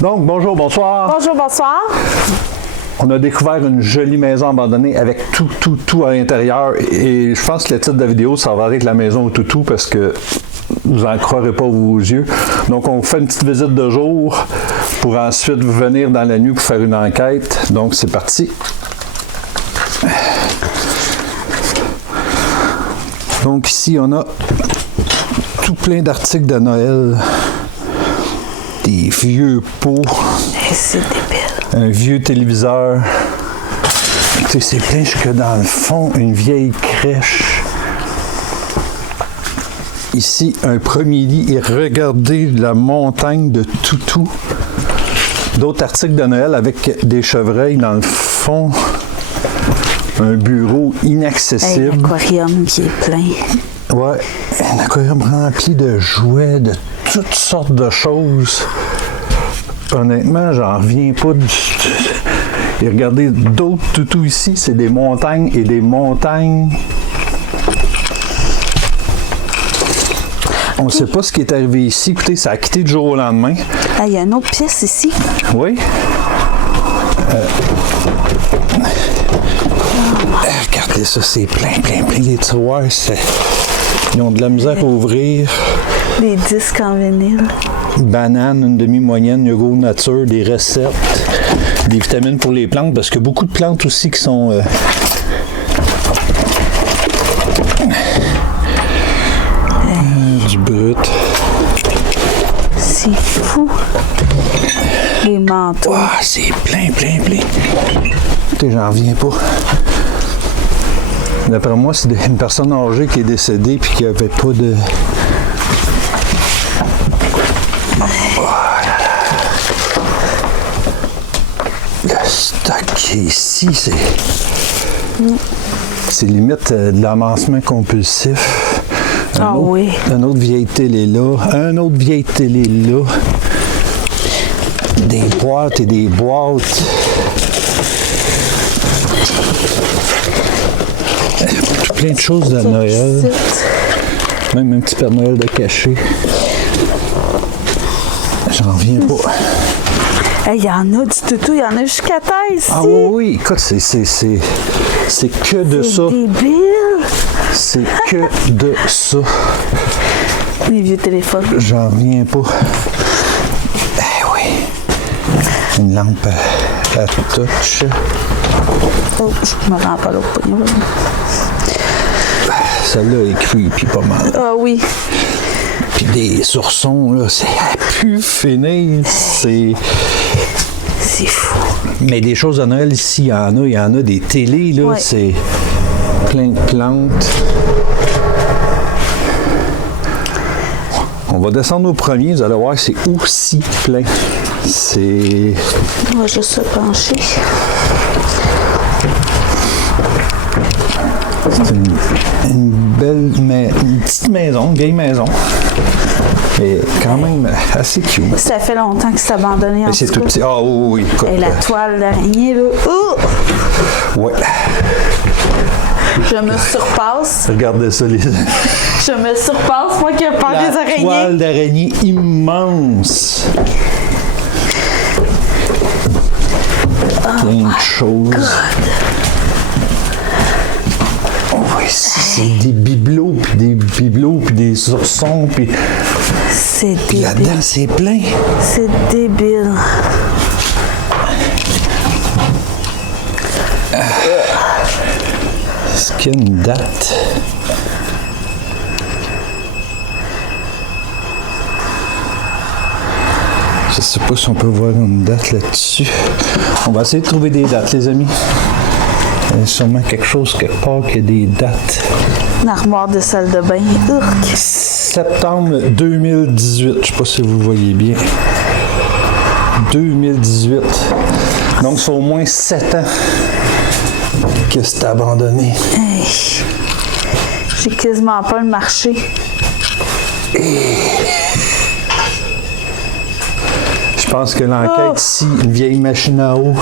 Donc, bonjour, bonsoir. Bonjour, bonsoir. On a découvert une jolie maison abandonnée avec tout à l'intérieur. Et je pense que le titre de la vidéo, ça va avec la maison au toutou parce que vous n'en croirez pas vos yeux. Donc, on fait une petite visite de jour pour ensuite venir dans la nuit pour faire une enquête. Donc, c'est parti. Donc, ici, on a tout plein d'articles de Noël. Des vieux pots. C'est débile. Un vieux téléviseur. Écoutez, c'est plein jusque dans le fond. Une vieille crèche. Ici, un premier lit. Et regardez la montagne de toutous. D'autres articles de Noël avec des chevreuils dans le fond. Un bureau inaccessible. Un aquarium qui est plein. Ouais, un aquarium rempli de jouets, de toutes sortes de choses. Honnêtement, j'en reviens pas du... Et regardez, d'autres toutous ici, c'est des montagnes et des montagnes. On ne sait pas ce qui est arrivé ici. Écoutez, ça a quitté du jour au lendemain. Ah, il y a une autre pièce ici. Oui. Regardez ça, c'est plein. Les tiroirs, ils ont de la misère à ouvrir. Des disques en vinyle. Banane, une demi-moyenne, yogourt nature, des recettes, des vitamines pour les plantes, parce qu'il y a beaucoup de plantes aussi qui sont... du brut. C'est fou. Les manteaux. Ah, c'est plein. Écoutez, j'en reviens pas. D'après moi, c'est une personne âgée qui est décédée puis qui n'avait pas de... Le stock qui est ici, c'est limite de l'amassement compulsif. Oui. Une autre vieille télé là. Un autre vieille télé là. Des boîtes et des boîtes. Plein de choses de Noël. Même un petit Père Noël de cachet. J'en reviens pas. Il y en a du toutou, il y en a jusqu'à terre ici. Ah oui, écoute, c'est que de ça. C'est débile. C'est que de ça. Les vieux téléphones. J'en reviens pas. Ben oui. Une lampe à touch. Oh, je me rends pas l'autre pognon. Celle-là est creepy pas mal. Ah oui. Puis des oursons, là, c'est à pu finir. C'est fou. Mais des choses à Noël, ici, il y en a des télés, là, ouais. C'est plein de plantes. On va descendre au premier, vous allez voir, c'est aussi plein. C'est... On va juste se pencher. C'est une belle, une petite maison, une vieille maison. Mais quand même assez cute. Ça fait longtemps que c'est abandonné. Mais c'est tout petit. Ah oui, écoute. Et la toile d'araignée, là. Ouais. Je me surpasse. Regardez ça, les... Je me surpasse, moi qui ai peur des araignées. La toile d'araignée immense. Plein de choses. God. Oui, c'est des bibelots, puis des oursons, puis... C'est débile. Là-dedans, c'est plein. C'est débile. Est-ce qu'il y a une date? Je ne sais pas si on peut voir une date là-dessus. On va essayer de trouver des dates, les amis. Il y a sûrement quelque chose quelque part qui a des dates. Une armoire de salle de bain. Urk. Septembre 2018. Je ne sais pas si vous voyez bien. 2018. Donc, c'est au moins 7 ans que c'est abandonné. Hey. J'ai quasiment pas le marché. Je pense que l'enquête ici, une vieille machine à eau.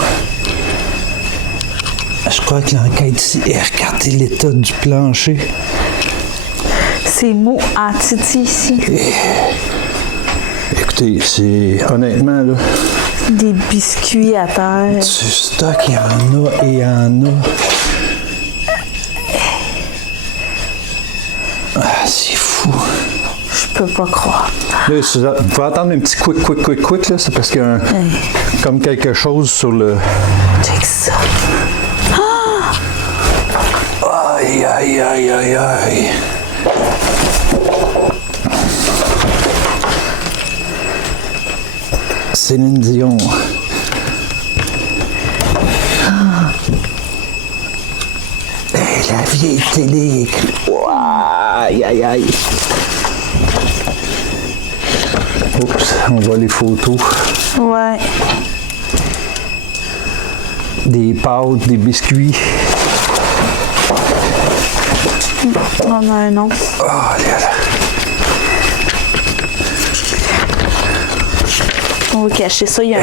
Je crois que l'enquête ici, et regardez l'état du plancher. C'est mou en titi ici. Écoutez, c'est honnêtement là, Des biscuits à terre. Du stock, il y en a et il y en a. Ah, c'est fou. Je peux pas croire. Là, vous pouvez attendre un petit quick, là, c'est parce qu'il y a comme quelque chose sur le... Check ça. Aïe, aïe, aïe, aïe, aïe. Céline Dion. Hey, la vieille télé. Aïe, aïe, aïe. Oups, on voit les photos. Ouais. Des pâtes, des biscuits. On a un nom. Oh là là. On va cacher ça. Il y a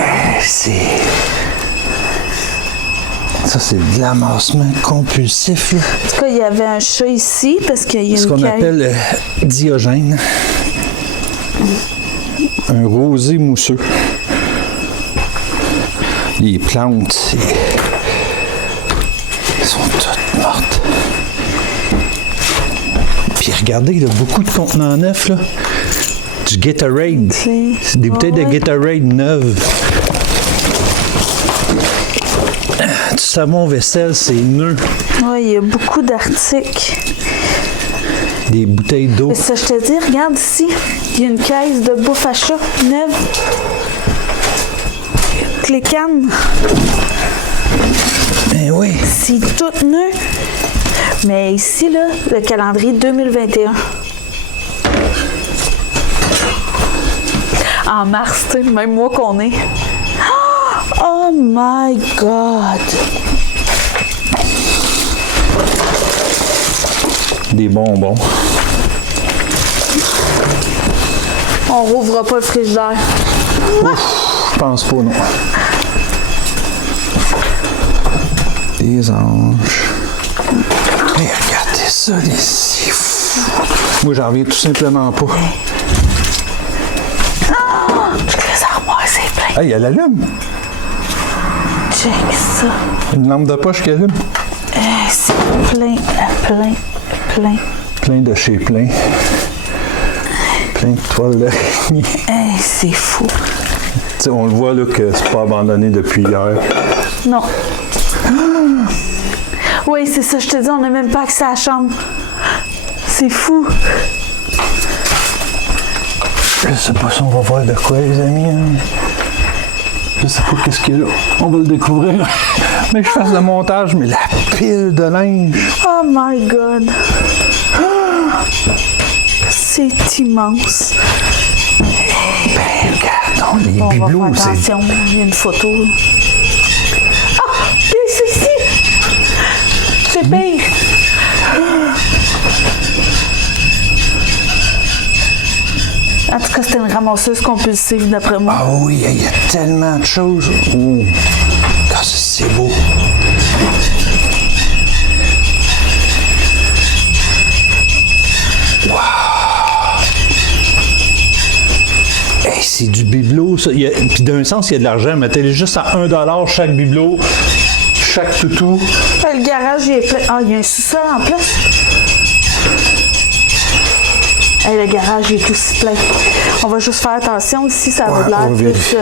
Ça, c'est de l'amassement compulsif, là. En tout cas, il y avait un chat ici parce qu'il y a une Ce qu'on appelle Diogène. Un rosé mousseux. Les plantes, elles sont toutes mortes. Puis regardez, il y a beaucoup de contenants neufs, là. Du Gatorade. C'est des bouteilles de Gatorade neuves. Du savon vaisselle, c'est neuf. Oui, il y a beaucoup d'articles. Des bouteilles d'eau. Mais ça, je te dis, regarde ici. Il y a une caisse de bouffe à chat neuve. Les cannes. Ben oui. C'est tout neuf. Mais ici, là, le calendrier 2021. En mars, tu sais, même mois qu'on est. Oh my God! Des bonbons. On rouvrira pas le frigidaire. Ouf, je pense pas, non. Des anges. Hey, regardez ça, c'est fou. Moi, j'en reviens tout simplement pas. Les armoires, c'est plein. Hey, elle allume. Check ça. Une lampe de poche qui allume. C'est plein. Plein de chez plein. Plein de toiles d'araignée. C'est fou. T'sais, on le voit là que c'est pas abandonné depuis hier. Non. Oui, c'est ça, je te dis, on n'a même pas accès à la chambre. C'est fou. Je sais pas si on va voir de quoi, les amis. Hein. Je sais pas qu'est-ce qu'il y a là. On va le découvrir. Mais je fasse le montage, mais la pile de linge. Oh my God. C'est immense. Ben, regardons les On bibelots. va faire attention, il y a une photo. Ah! C'est ici! C'est pire! En tout cas, c'était une ramasseuse compulsive, d'après moi. Ah oui, il y a tellement de choses. Oh, quand c'est beau. Wow! Hey, c'est du bibelot, ça. Puis d'un sens, il y a de l'argent. Mettez-les juste à 1$ chaque bibelot, chaque toutou. Le garage, il est plein. Ah, il y a un sous-sol en plus. Hey, le garage il est aussi plein. On va juste faire attention ici, ça va de l'air plus...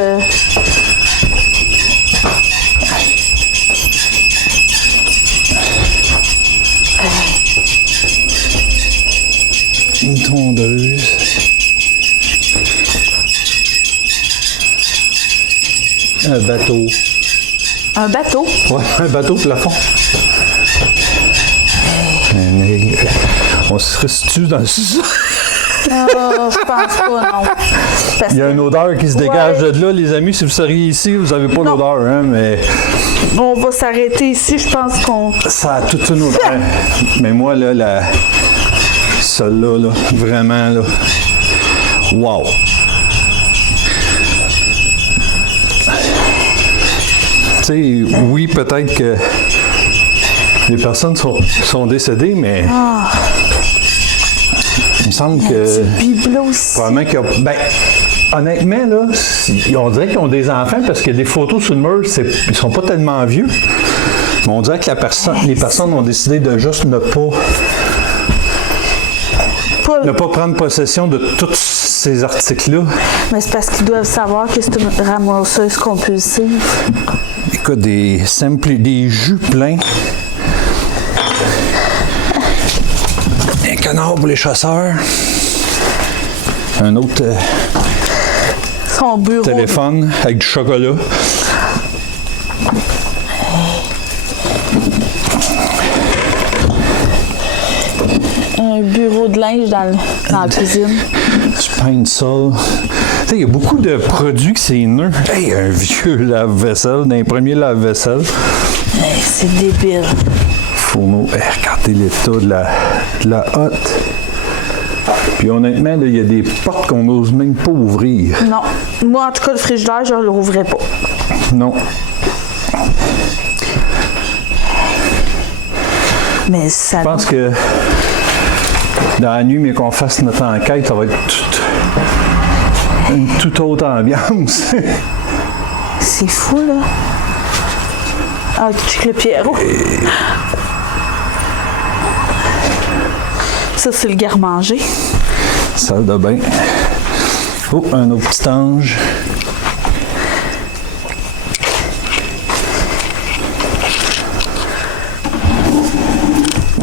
Une tondeuse. Un bateau. Un bateau? Ouais, un bateau plafond. On se situe dans le sous-sol. Je pense pas, non. Il y a une odeur qui se dégage de là, les amis. Si vous seriez ici, vous n'avez pas l'odeur, hein, mais... On va s'arrêter ici, je pense qu'on... Ça a toute une odeur. Mais moi, là, celle-là, là, vraiment, là... Wow! Tu sais, oui, peut-être que les personnes sont décédées, mais... Il me semble que... bibelot aussi. Probablement qu'il y a... Ben, honnêtement, là, on dirait qu'ils ont des enfants parce que des photos sur le mur, ils sont pas tellement vieux. Mais on dirait que les personnes ont décidé de juste ne pas prendre possession de tous ces articles-là. Mais c'est parce qu'ils doivent savoir que c'est une ramasseuse compulsive. Écoute, des jus pleins. Un canard pour les chasseurs. Un autre Son bureau. téléphone avec du chocolat. Un bureau de linge dans la cuisine. Du pain de sol. Tu sais, il y a beaucoup de produits que c'est neuf. Hey, un vieux lave-vaisselle, d'un premier lave-vaisselle. Hey, c'est débile. Fourneau. Hey, regardez l'état de la hotte. Puis honnêtement, il y a des portes qu'on n'ose même pas ouvrir. Non. Moi, en tout cas, le frigidaire, je ne l'ouvrais pas. Non. Mais ça... Je pense que dans la nuit, mais qu'on fasse notre enquête, ça va être une toute autre ambiance. C'est fou, là. Ah, check le Pierrot. Ça, c'est le garde-manger. Salle de bain. Oh, un autre petit ange.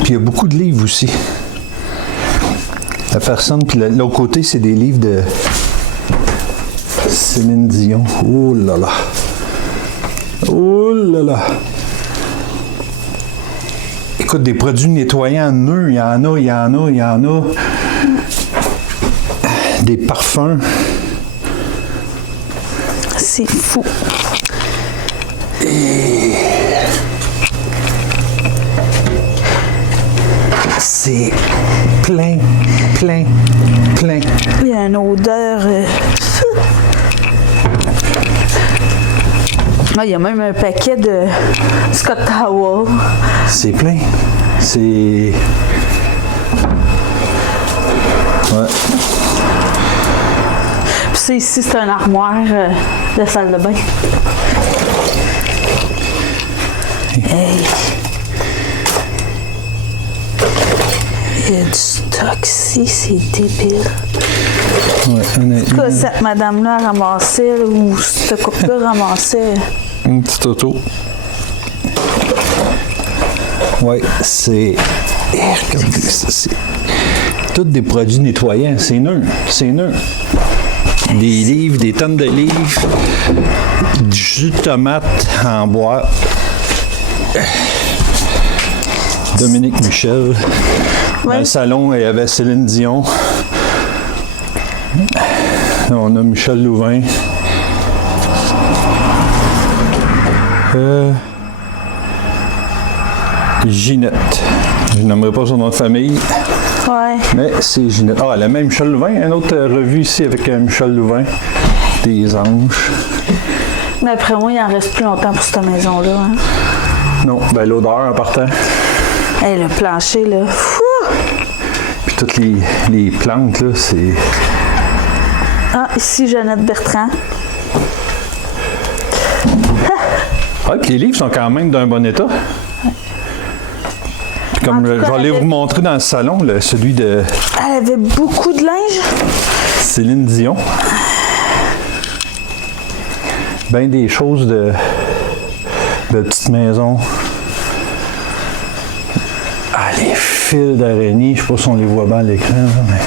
Puis il y a beaucoup de livres aussi. La personne, puis l'autre côté, c'est des livres de Céline Dion. Oh là là. Oh là là. Écoute, des produits nettoyants neufs, il y en a. Des parfums. C'est fou. Et c'est plein. Il y a une odeur... Ah, il y a même un paquet de Scott Towel. C'est plein. C'est... Ouais. Puis ça, ici, c'est un armoire de salle de bain. Hey. Il y a du stock ici, c'est débile. Ouais, honnêtement. Que cette madame-là ramassait, là, ou ce couple-là ramassait. Une petite auto. Ouais, c'est... Regardez ça, c'est... Tous des produits nettoyants, c'est neuf. Des livres, des tonnes de livres, du jus de tomate en bois. Dominique Michel. Ouais. Dans le salon, il y avait Céline Dion. On a Michel Louvain. Ginette. Je n'aimerais pas son nom de famille. Ouais. Mais c'est Ginette. Ah, la même Michel Louvain. Une autre revue ici avec Michel Louvain. Des anges. Mais après moi, il en reste plus longtemps pour cette maison-là. Hein? Non, ben l'odeur en partant. Hey, le plancher, là. Fou! Puis toutes les plantes, là, c'est... Ah, ici, Jeannette Bertrand. Ah, puis les livres sont quand même d'un bon état. Puis comme je vais aller vous montrer dans le salon, là, celui de Elle avait beaucoup de linge. Céline Dion. Ben des choses de petite maison. Ah, les fils d'araignée, je sais pas si on les voit bien à l'écran, là, mais...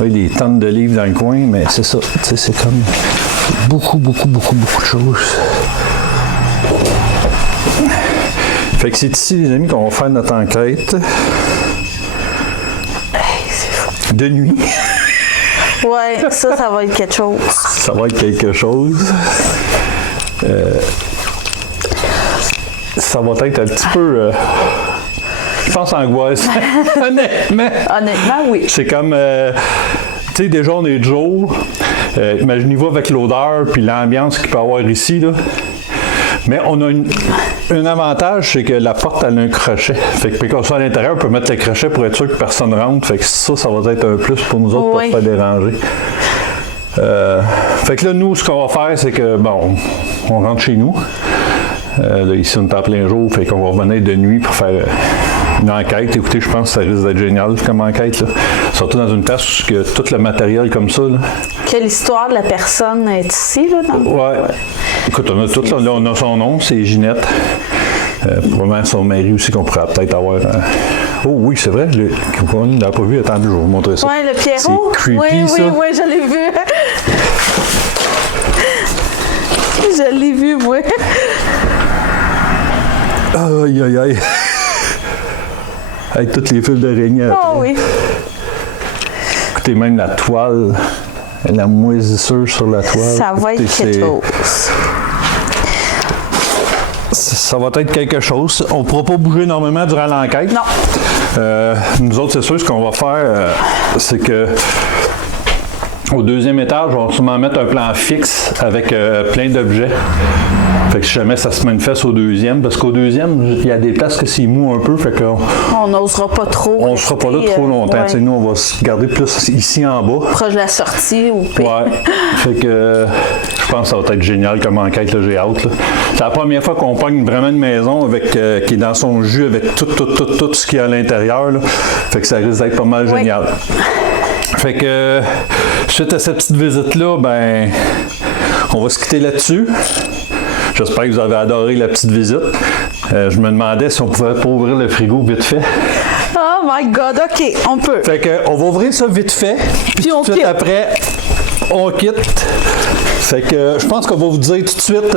Oui, des tonnes de livres dans le coin, mais c'est ça, tu sais, c'est comme beaucoup de choses. Fait que c'est ici, les amis, qu'on va faire notre enquête. Hey, c'est fou. De nuit. Ouais, ça va être quelque chose. Ça va être quelque chose. Ça va être un petit peu... je pense angoisse. Honnêtement. Honnêtement, oui. C'est comme... tu sais, déjà, on est de jour. Imaginez-vous avec l'odeur puis l'ambiance qu'il peut y avoir ici, là. Mais on a un avantage, c'est que la porte, elle a un crochet. Fait que quand on soit à l'intérieur, on peut mettre le crochet pour être sûr que personne rentre. Fait que ça va être un plus pour nous autres pour ne pas déranger. Fait que là, nous, ce qu'on va faire, c'est que, bon, on rentre chez nous. Là, ici, on est en plein jour, fait qu'on va revenir de nuit pour faire une enquête. Écoutez, je pense que ça risque d'être génial comme enquête, là. Surtout dans une place où il y a tout le matériel comme ça, là. Que l'histoire de la personne est ici, là? Ouais. Écoute, on a tout, là, on a son nom, c'est Ginette. Probablement son mari aussi, qu'on pourrait peut-être avoir. Oh oui, c'est vrai, on ne l'a pas vu. Attendez, je vais vous montrer ça. Oui, le Pierrot. C'est creepy, ça. Oui, je l'ai vu. Je l'ai vu, moi. Aïe, aïe, aïe. Avec toutes les fils d'araignée. Oh oui. Écoutez, même la toile, la moisissure sur la toile. Ça va être quelque chose. Ça va être quelque chose. On ne pourra pas bouger énormément durant l'enquête. Non. Nous autres, c'est sûr, ce qu'on va faire, c'est que au deuxième étage, on va sûrement mettre un plan fixe avec plein d'objets. Fait que si jamais ça se manifeste au deuxième, parce qu'au deuxième, il y a des places que c'est mou un peu, fait qu'on on n'osera pas trop. On ne sera pas là trop longtemps. Ouais. Nous, on va se garder plus ici en bas. Proche de la sortie ou pire. Ouais. Fait que je pense que ça va être génial comme enquête, là, j'ai hâte. Là. C'est la première fois qu'on pogne vraiment une maison avec, qui est dans son jus avec tout ce qu'il y a à l'intérieur. Là. Fait que ça risque d'être pas mal génial. Fait que suite à cette petite visite-là, ben on va se quitter là-dessus. J'espère que vous avez adoré la petite visite. Je me demandais si on pouvait pas ouvrir le frigo vite fait. Oh my God, OK, on peut. Fait que on va ouvrir ça vite fait. Puis on tout de suite après, on quitte. Fait que je pense qu'on va vous dire tout de suite,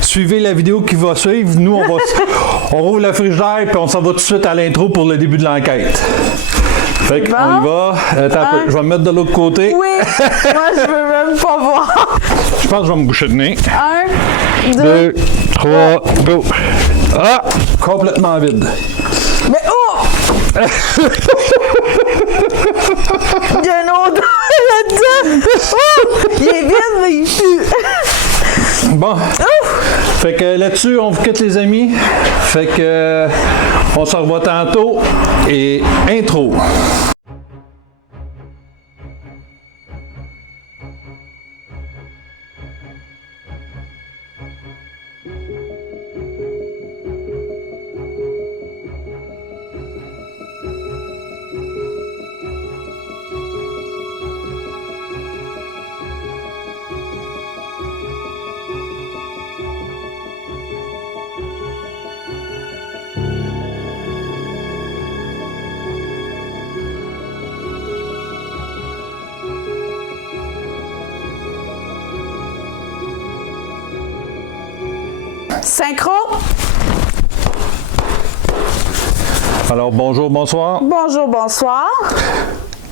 suivez la vidéo qui va suivre. Nous, on rouvre le frigidaire puis on s'en va tout de suite à l'intro pour le début de l'enquête. Fait qu'on y va. Attends un peu, je vais me mettre de l'autre côté. Oui, moi je veux même pas voir. Je pense que je vais me boucher le nez. 1, 2, 3, go! Ah! Complètement vide. Mais oh! Il y a une odeur là-dedans! Oh! Il est vide, mais il pue! Bon. Fait que là-dessus, on vous quitte les amis. Fait que on se revoit tantôt. Et intro. Synchro! Alors bonjour, bonsoir. Bonjour, bonsoir.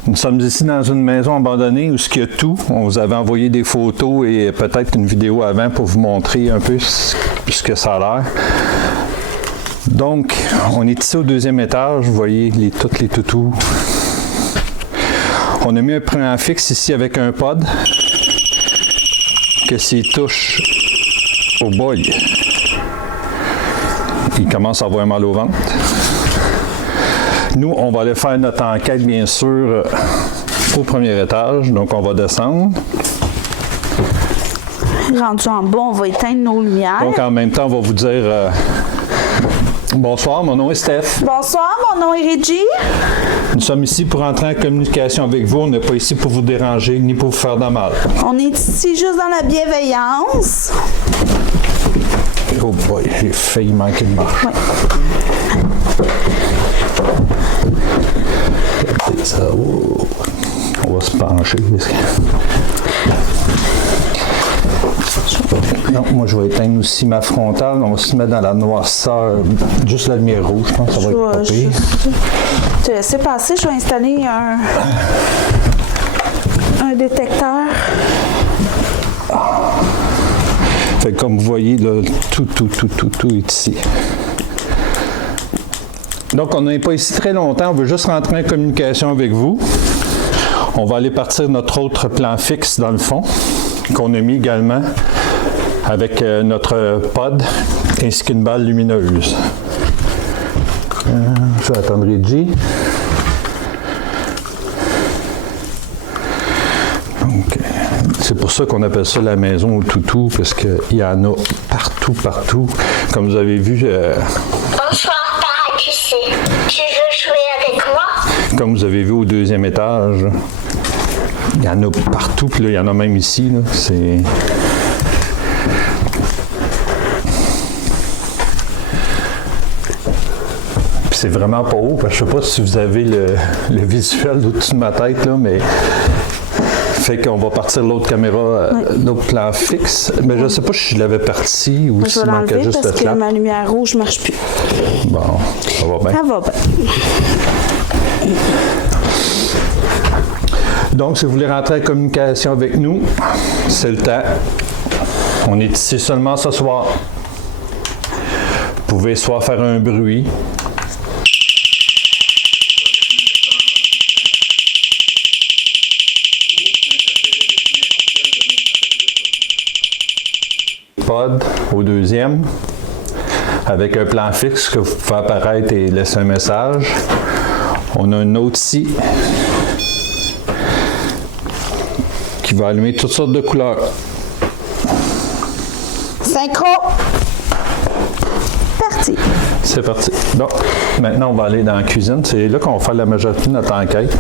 Nous sommes ici dans une maison abandonnée où il y a tout. On vous avait envoyé des photos et peut-être une vidéo avant pour vous montrer un peu ce que ça a l'air. Donc, on est ici au deuxième étage. Vous voyez tous les toutous. On a mis un plan fixe ici avec un pod que s'il touche au boy, il commence à avoir mal au ventre. Nous, on va aller faire notre enquête, bien sûr, au premier étage. Donc, on va descendre. Rendu en bas, on va éteindre nos lumières. Donc, en même temps, on va vous dire bonsoir, mon nom est Steph. Bonsoir, mon nom est Reggie. Nous sommes ici pour entrer en communication avec vous. On n'est pas ici pour vous déranger ni pour vous faire de mal. On est ici juste dans la bienveillance. Oh boy, j'ai failli manquer de marche. Ouais. Regardez ça. Oh. On va se pencher. Non, moi je vais éteindre aussi ma frontale. On va se mettre dans la noirceur. Juste la lumière rouge, je pense que ça va être pas pire. Tu laisses passer, je vais installer un détecteur. Fait que comme vous voyez, là, tout est ici. Donc, on n'est pas ici très longtemps. On veut juste rentrer en communication avec vous. On va aller partir notre autre plan fixe dans le fond, qu'on a mis également avec notre pod ainsi qu'une balle lumineuse. Je vais attendre Reggie. Donc, C'est pour ça qu'on appelle ça la maison au toutou, parce qu'il y en a partout. Comme vous avez vu... Bonsoir, Paracusé. Tu veux jouer avec moi? Comme vous avez vu au 2e étage, il y en a partout, puis là, il y en a même ici. Là, c'est... Puis c'est vraiment pas haut, parce que je sais pas si vous avez le visuel au-dessus de ma tête, là, mais... Fait qu'on va partir l'autre caméra, l'autre plan fixe. Mais je sais pas si je l'avais parti ou s'il manquait juste le parce que flat. ma lumière rouge ne marche plus. Bon, ça va bien. Ça va bien. Donc, si vous voulez rentrer en communication avec nous, c'est le temps. On est ici seulement ce soir. Vous pouvez soit faire un bruit. Pod au 2e, avec un plan fixe que vous pouvez apparaître et laisser un message. On a un autre ici qui va allumer toutes sortes de couleurs. Synchro! Parti! C'est parti. Donc, maintenant, on va aller dans la cuisine. C'est là qu'on va faire la majorité de notre enquête.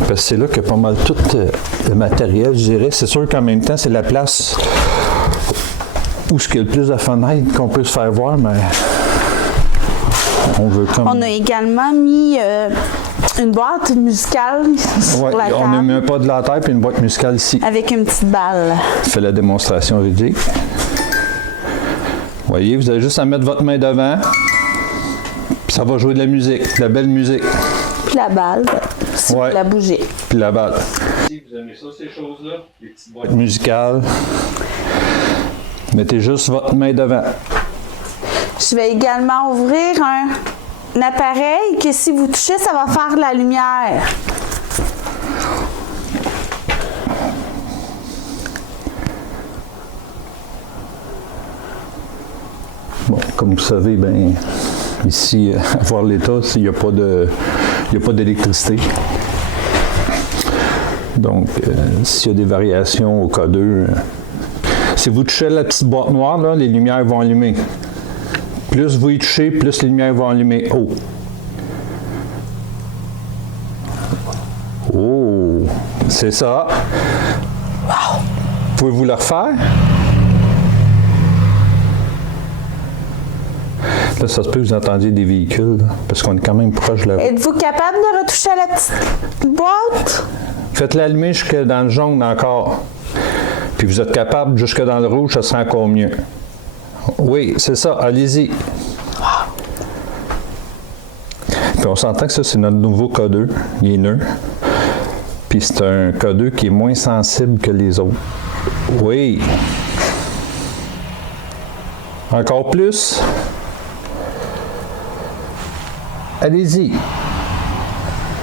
Parce que c'est là qu'il y a pas mal tout le matériel, je dirais. C'est sûr qu'en même temps, c'est la place où il y a le plus de fenêtres qu'on peut se faire voir, mais on veut comme... On a également mis une boîte musicale sur la table. On a mis un pas de la terre et une boîte musicale ici. Avec une petite balle. Je fais la démonstration Rudy. Voyez, vous avez juste à mettre votre main devant, puis ça va jouer de la musique, de la belle musique. Puis la balle, si vous la bougez. Puis la balle. Si vous aimez ça, ces choses-là, les petites boîtes musicales, mettez juste votre main devant. Je vais également ouvrir un appareil que si vous touchez, ça va faire de la lumière. Bon, comme vous savez, ben ici, à voir l'état, il n'y a pas d'électricité. Donc, s'il y a des variations au codeur, si vous touchez la petite boîte noire, là, les lumières vont allumer. Plus vous y touchez, plus les lumières vont allumer. Oh! Oh! C'est ça. Wow! Pouvez-vous le refaire? Là, ça se peut que vous entendiez des véhicules, là, parce qu'on est quand même proche de la... Êtes-vous capable de retoucher à la petite boîte? Faites-la allumer jusque dans le jaune encore. Puis vous êtes capable jusque dans le rouge, ça sera encore mieux. Oui, c'est ça, allez-y. Puis on s'entend que ça, c'est notre nouveau codeur, les nœuds. Puis c'est un codeur qui est moins sensible que les autres. Oui. Encore plus. Allez-y.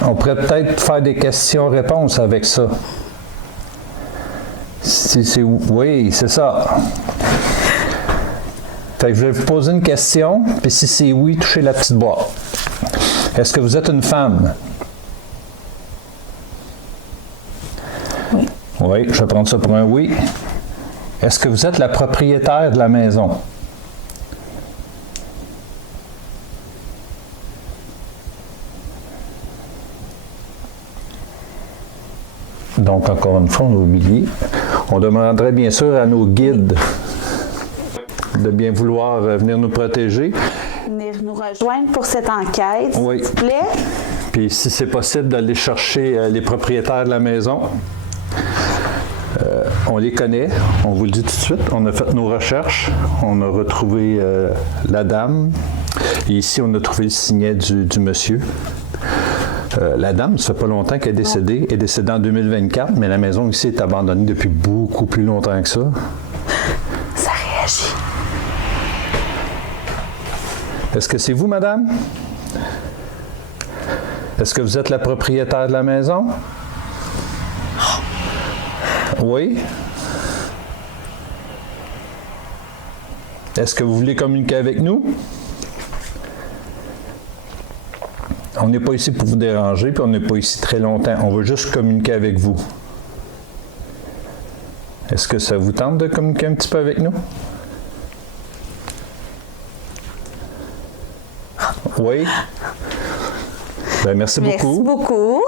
On pourrait peut-être faire des questions-réponses avec ça. Oui, c'est ça. Fait que je vais vous poser une question, puis si c'est oui, touchez la petite boîte. Est-ce que vous êtes une femme? Oui. Oui, je vais prendre ça pour un oui. Est-ce que vous êtes la propriétaire de la maison? Donc, encore une fois, on a oublié. On demanderait bien sûr à nos guides de bien vouloir venir nous protéger. Venir nous rejoindre pour cette enquête, Oui. s'il vous plaît. Puis, si c'est possible d'aller chercher les propriétaires de la maison, on les connaît, on vous le dit tout de suite. On a fait nos recherches, on a retrouvé la dame. Et ici, on a trouvé le signet du monsieur. La dame, ça fait pas longtemps qu'elle est décédée. Elle est décédée en 2024, mais la maison ici est abandonnée depuis beaucoup plus longtemps que ça. Ça réagit. Est-ce que c'est vous, madame? Est-ce que vous êtes la propriétaire de la maison? Oui? Est-ce que vous voulez communiquer avec nous? On n'est pas ici pour vous déranger, puis on n'est pas ici très longtemps. On veut juste communiquer avec vous. Est-ce que ça vous tente de communiquer un petit peu avec nous? Oui? Ben, merci beaucoup. Merci beaucoup.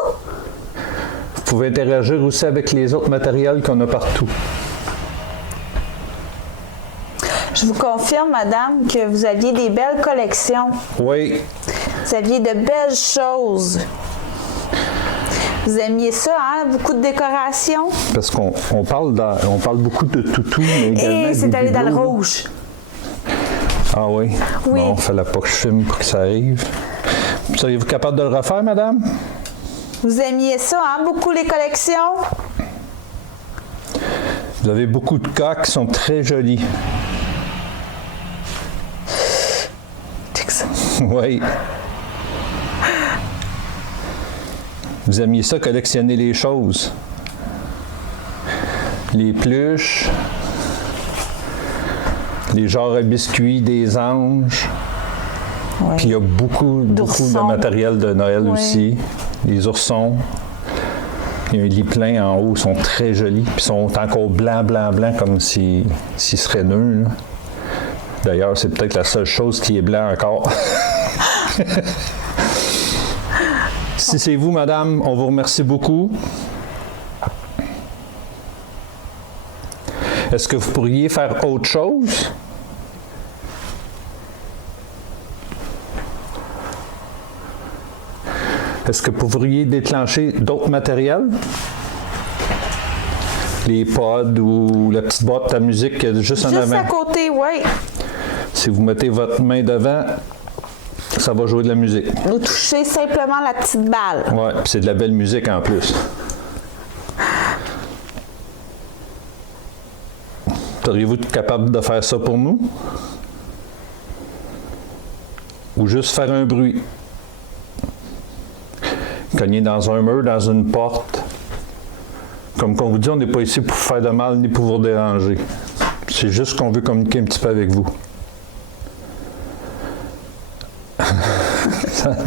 Vous pouvez interagir aussi avec les autres matériels qu'on a partout. Je vous confirme, madame, que vous aviez des belles collections. Oui. Vous aviez de belles choses. Vous aimiez ça, hein? Beaucoup de décorations. Parce qu'on parle beaucoup de toutou, mais également Et c'est des allé dans le bibelots. rouge. Ah oui? Oui. Bon, fallait pas que je filme pour que ça arrive. Seriez-vous capable de le refaire, madame? Vous aimiez ça, hein? Beaucoup les collections. Vous avez beaucoup de cas qui sont très jolis. Check ça. Oui. Vous aimiez ça, collectionner les choses. Les pluches, les genres à biscuits, des anges. Ouais. Puis il y a beaucoup de matériel de Noël aussi. Les oursons. Il y a un lit plein en haut, ils sont très jolis. Puis ils sont encore blancs, comme s'ils seraient nus. Là. D'ailleurs, c'est peut-être la seule chose qui est blanc encore. Si c'est vous, madame, on vous remercie beaucoup. Est-ce que vous pourriez faire autre chose? Est-ce que vous pourriez déclencher d'autres matériels? Les pods ou la petite boîte à musique qu'il y a juste en avant? Juste à côté, oui. Si vous mettez votre main devant, ça va jouer de la musique. Vous touchez simplement la petite balle. Oui, puis c'est de la belle musique en plus. Seriez-vous capable de faire ça pour nous? Ou juste faire un bruit? Cogner dans un mur, dans une porte. Comme qu'on vous dit, on n'est pas ici pour faire de mal ni pour vous déranger. C'est juste qu'on veut communiquer un petit peu avec vous.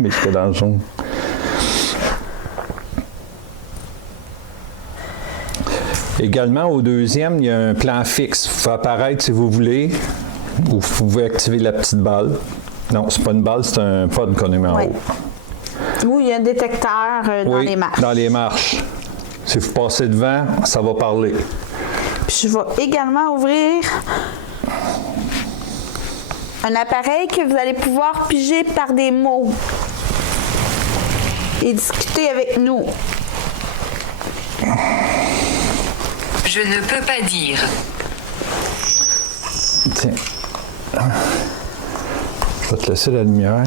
Mais j'étais dans le jaune. Également, au deuxième, il y a un plan fixe. Vous pouvez apparaître si vous voulez, ou vous pouvez activer la petite balle. Non, c'est pas une balle, c'est un pod qu'on a mis en haut. Ou il y a un détecteur dans les marches. Dans les marches. Si vous passez devant, ça va parler. Puis je vais également ouvrir un appareil que vous allez pouvoir piger par des mots et discuter avec nous. Je ne peux pas dire. Tiens. Je vais te laisser la lumière.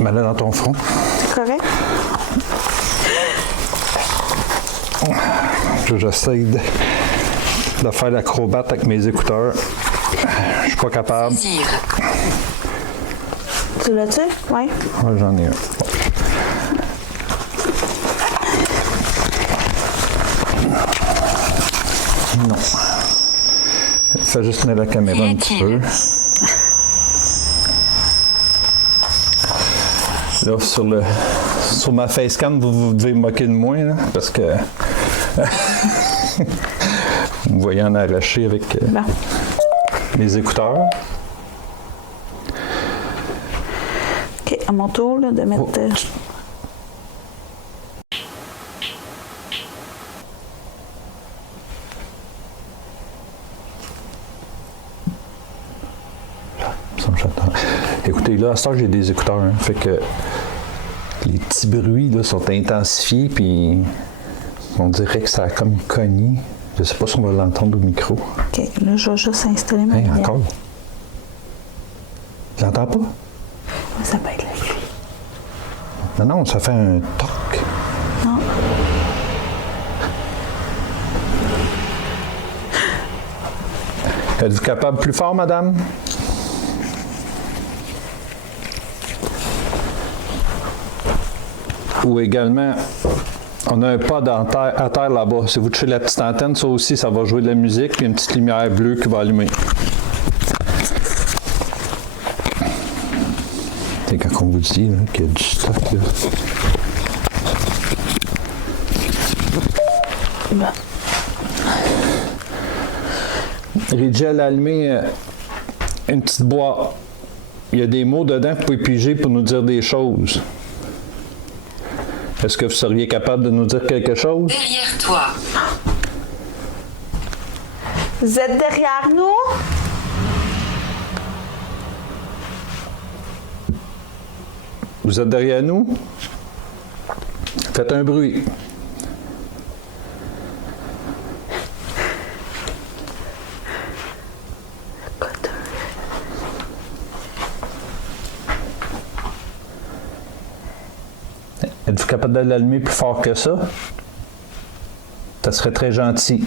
Mets-la dans ton front. C'est correct? J'essaie de faire l'acrobate avec mes écouteurs. Je suis pas capable. Dire. Tu l'as-tu? Oui. Ah, j'en ai un. Non. Fais juste mettre la caméra un petit peu. Là, sur ma facecam, vous devez me moquer de moi, là, parce que vous me voyez en arraché avec les écouteurs. OK, à mon tour là, de mettre... Écoutez, là, à ce temps, j'ai des écouteurs. Hein, fait que les petits bruits là, sont intensifiés, puis on dirait que ça a comme cogné. Je sais pas si on va l'entendre au micro. OK, là, je vais juste installer ma lumière. Encore? Tu l'entends pas? Ça peut être la pluie. Non, ça fait un toc. Non. Êtes-vous capable plus fort, madame? Ou également, on a un pod à terre là-bas. Si vous touchez la petite antenne, ça aussi, ça va jouer de la musique, puis une petite lumière bleue qui va allumer. C'est quand on vous dit là, qu'il y a du stock, là. Ben, Reggie, elle a allumé une petite boîte. Il y a des mots dedans que vous pouvez piger pour nous dire des choses. Est-ce que vous seriez capable de nous dire quelque chose? Derrière toi. vous êtes derrière nous? Vous êtes derrière nous? Faites un bruit. Êtes-vous capable de l'allumer plus fort que ça? Ça serait très gentil.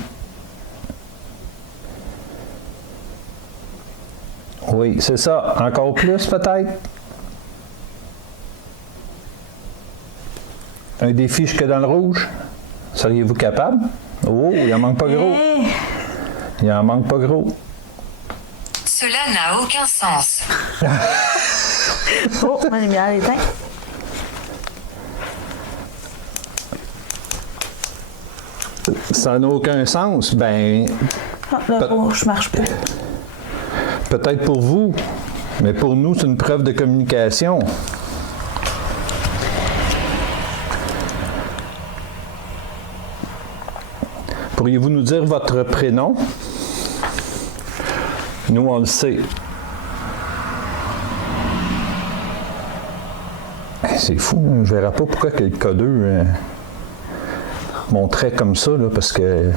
Oui, c'est ça. Encore plus, peut-être? Un défi jusque dans le rouge? Seriez-vous capable? Oh, il en manque pas gros. Hey. Il en manque pas gros. Cela n'a aucun sens. Oh, ma lumière est éteinte. Ça n'a aucun sens. Ben, Ah, le rouge marche plus. peut-être pour vous, mais pour nous, c'est une preuve de communication. Pourriez-vous nous dire votre prénom? Nous, on le sait. C'est fou, hein? Je ne verrai pas pourquoi que le codeur montrait comme ça, là, parce que...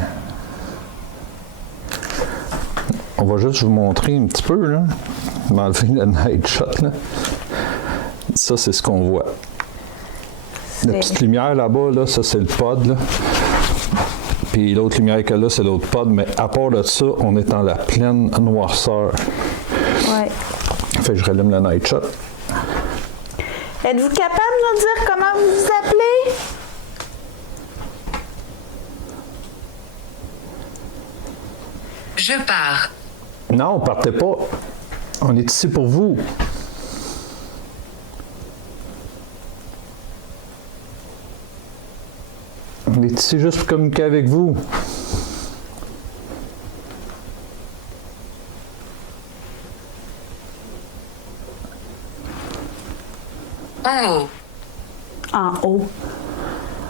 On va juste vous montrer un petit peu, là. M'enlever le night shot, là. Ça, c'est ce qu'on voit. La petite lumière là-bas, là, ça, c'est le pod, là. Puis l'autre lumière que là, c'est l'autre pod. Mais à part de ça, on est dans la pleine noirceur. Ouais. Fait que je rallume le night shot. Êtes-vous capable de nous dire comment vous vous appelez? Je pars. Non, partez pas. On est ici pour vous. On est ici juste pour communiquer avec vous. En haut. En haut.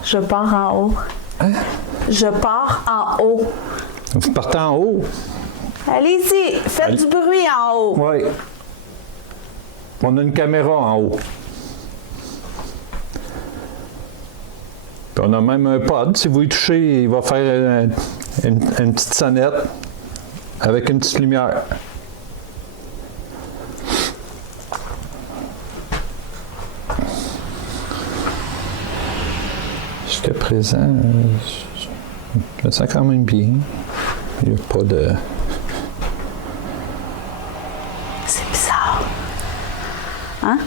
Je pars en haut. Je pars en haut. Vous partez en haut. Allez-y, faites du bruit en haut. Oui. On a une caméra en haut. Puis on a même un pod. Si vous y touchez, il va faire une petite sonnette avec une petite lumière. Jusqu'à présent, je me sens quand même bien. Il n'y a pas de... C'est bizarre. Hein?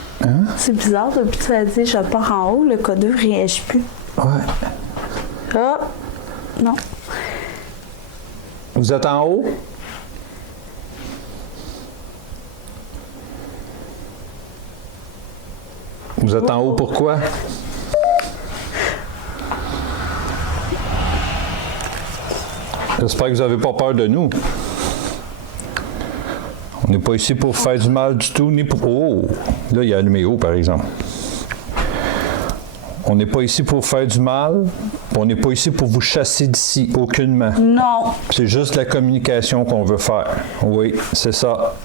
C'est bizarre, depuis que tu as dit je pars en haut, le codeur ne réagit plus. Ouais. Ah! Non. Vous êtes en haut? Vous êtes en haut pourquoi? J'espère que vous n'avez pas peur de nous. On n'est pas ici pour faire du mal du tout, ni pour... Oh! Là, il y a allumé haut, par exemple. On n'est pas ici pour faire du mal, puis on n'est pas ici pour vous chasser d'ici, aucunement. Non. C'est juste la communication qu'on veut faire. Oui, c'est ça.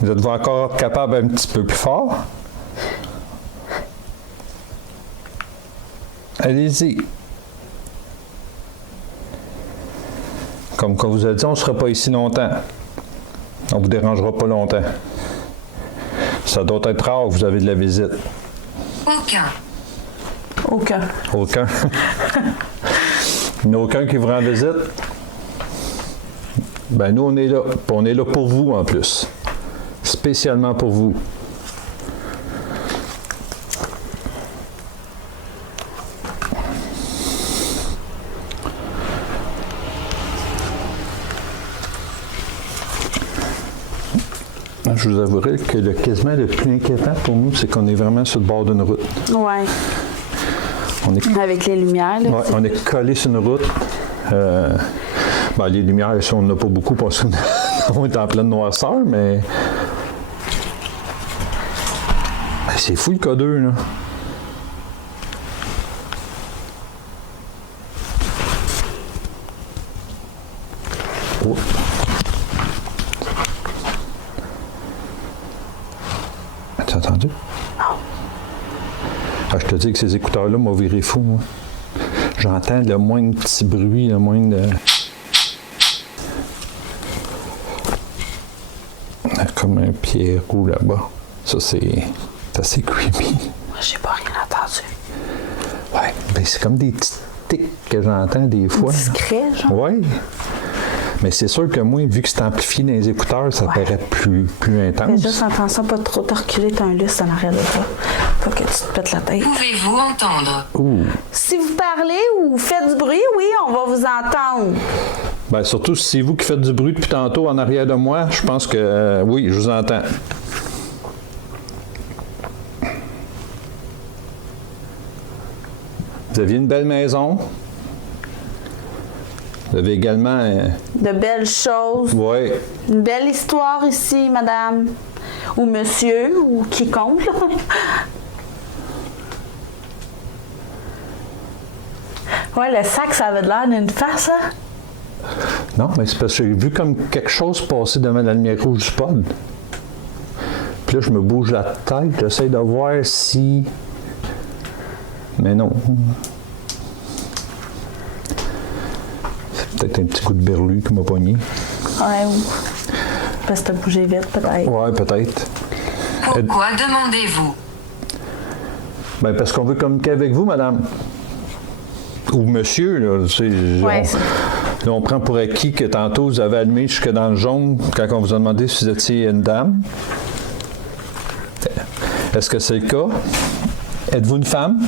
Vous êtes-vous encore capable un petit peu plus fort? Allez-y. Comme on vous a dit, on ne sera pas ici longtemps. On ne vous dérangera pas longtemps. Ça doit être rare que vous avez de la visite. Aucun. Aucun. Aucun. Il n'y en a aucun qui vous rend visite? Ben nous, on est là. Puis on est là pour vous, en plus. Spécialement pour vous. Je vous avouerai que quasiment le plus inquiétant pour nous, c'est qu'on est vraiment sur le bord d'une route. Ouais. Avec les lumières, là. Ouais, on est collé sur une route. Les lumières, ça, on n'en a pas beaucoup parce qu'on est en pleine noirceur, mais... c'est fou le K2, là. Oh. As-tu entendu? Non. Je te dis que ces écouteurs-là m'ont viré fou, moi. J'entends le moindre petit bruit, le moindre... Comme un pied roux là-bas. Ça, c'est assez creepy. Moi, j'ai pas rien entendu. Ouais, ben c'est comme des petits tics que j'entends des fois. Discret, genre? Oui. Mais c'est sûr que moi, vu que c'est amplifié dans les écouteurs, ça paraît plus Mais intense. juste en pensant pas trop te reculer, t'as un lustre en arrière de toi. Faut que tu te pètes la tête. Pouvez-vous entendre? Ouh. Si vous parlez ou faites du bruit, oui, on va vous entendre. Ben, surtout si c'est vous qui faites du bruit depuis tantôt en arrière de moi, je pense que oui, je vous entends. Vous aviez une belle maison. Vous avez également... De belles choses. Oui. Une belle histoire ici, madame. Ou monsieur, ou quiconque, là. Ouais, le sac, ça avait l'air d'une face, hein? Non, mais c'est parce que j'ai vu comme quelque chose passer devant la lumière rouge du pod. Puis là, je me bouge la tête, j'essaie de voir si... Mais non. C'est peut-être un petit coup de berlu qui m'a pogné. Ouais, ou... Parce que t'as bougé vite, peut-être. Ouais, peut-être. Pourquoi demandez-vous? Ben, parce qu'on veut communiquer avec vous, madame. Ou monsieur, là. Tu sais, Ouais. là, on prend pour acquis que tantôt, vous avez allumé jusque dans le jaune quand on vous a demandé si vous étiez une dame. Est-ce que c'est le cas? Êtes-vous une femme?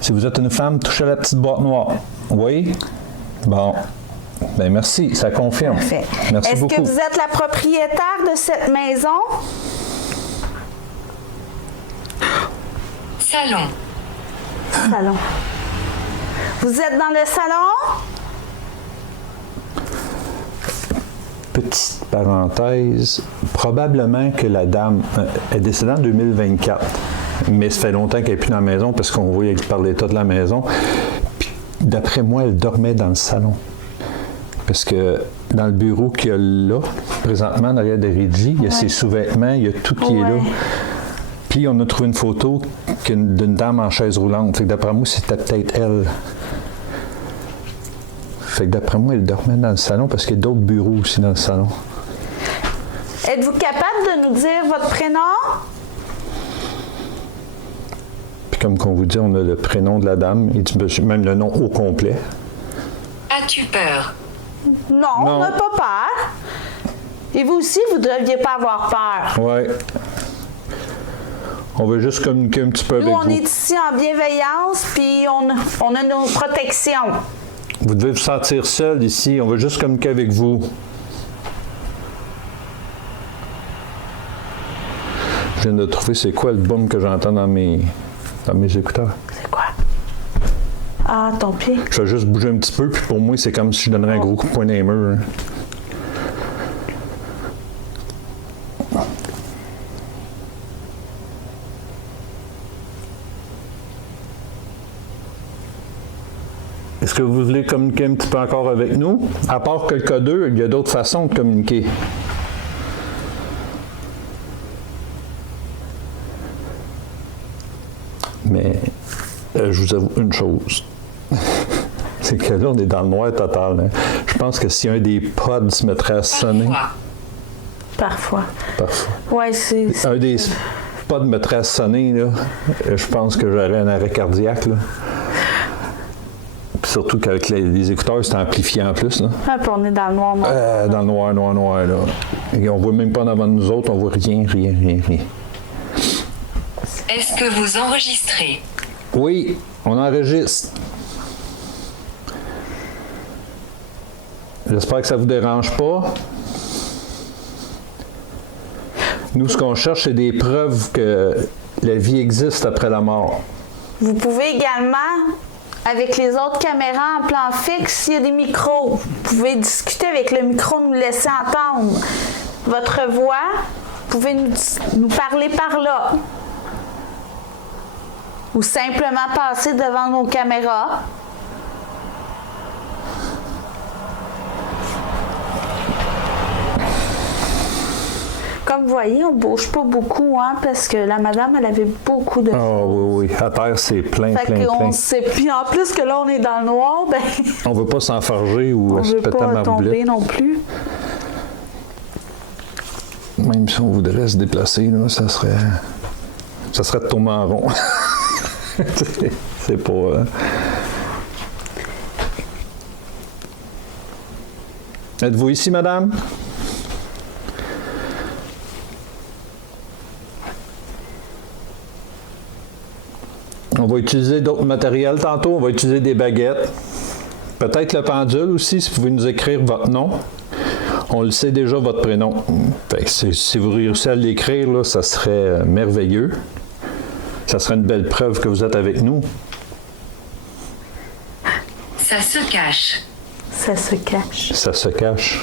Si vous êtes une femme, touchez la petite boîte noire. Oui? Bon. Ben merci, ça confirme. Parfait. Merci Est-ce beaucoup. que vous êtes la propriétaire de cette maison? Salon. Salon. Vous êtes dans le salon? Petite parenthèse, probablement que la dame est décédée en 2024, mais ça fait longtemps qu'elle n'est plus dans la maison parce qu'on voyait par l'état de la maison. Puis, d'après moi, elle dormait dans le salon. Parce que dans le bureau qu'il y a là, présentement, derrière de Reggie, il y a ses sous-vêtements, il y a tout qui est là. Puis on a trouvé une photo d'une dame en chaise roulante. Fait que d'après moi, c'était peut-être elle. Fait que d'après moi, elle dormait dans le salon parce qu'il y a d'autres bureaux aussi dans le salon. Êtes-vous capable de nous dire votre prénom? Puis comme qu'on vous dit, on a le prénom de la dame et même le nom au complet. As-tu peur? Non, Non. on n'a pas peur. Et vous aussi, vous ne deviez pas avoir peur. Ouais. On veut juste communiquer un petit peu Nous, avec on vous. est ici en bienveillance, puis on a nos protections. Vous devez vous sentir seul ici. On veut juste communiquer avec vous. Je viens de trouver c'est quoi le boom que j'entends dans mes écouteurs. C'est quoi? Ah, ton pied. Je vais juste bouger un petit peu, puis pour moi, c'est comme si je donnerais un gros coup de poing dans les murs. Est-ce que vous voulez communiquer un petit peu encore avec nous? À part que le K2, il y a d'autres façons de communiquer. Mais je vous avoue une chose. C'est que là, on est dans le noir total. Hein. Je pense que si un des pods se mettrait à sonner... Parfois. Parfois. Ouais, c'est... Un des pods mettrait à sonner, là, je pense que j'aurais un arrêt cardiaque. Là. Puis surtout qu'avec les écouteurs, c'est amplifié en plus. Là. Ah, puis on est dans le noir. Dans le noir, là. Et on voit même pas en avant de nous autres, on voit rien. Est-ce que vous enregistrez? Oui, on enregistre. J'espère que ça vous dérange pas. Nous, ce qu'on cherche, c'est des preuves que la vie existe après la mort. Vous pouvez également, avec les autres caméras en plan fixe, s'il y a des micros, vous pouvez discuter avec le micro, nous laisser entendre votre voix. Vous pouvez nous parler par là. Ou simplement passer devant nos caméras. Comme vous voyez, on bouge pas beaucoup, hein, parce que la madame, elle avait beaucoup de Ah oui, oui. À terre, c'est plein, fait plein, qu'on plein. sait. Puis en plus que là, on est dans le noir, ben On veut pas s'enfarger ou on se veut péter pas ma tomber boulette. non plus. Même si on voudrait se déplacer, là, ça serait de tomber en rond. C'est pas... Êtes-vous ici, madame? On va utiliser d'autres matériels tantôt. On va utiliser des baguettes. Peut-être le pendule aussi, si vous pouvez nous écrire votre nom. On le sait déjà, votre prénom. Fait que si vous réussissez à l'écrire, là, ça serait merveilleux. Ça serait une belle preuve que vous êtes avec nous. Ça se cache. Ça se cache. Ça se cache.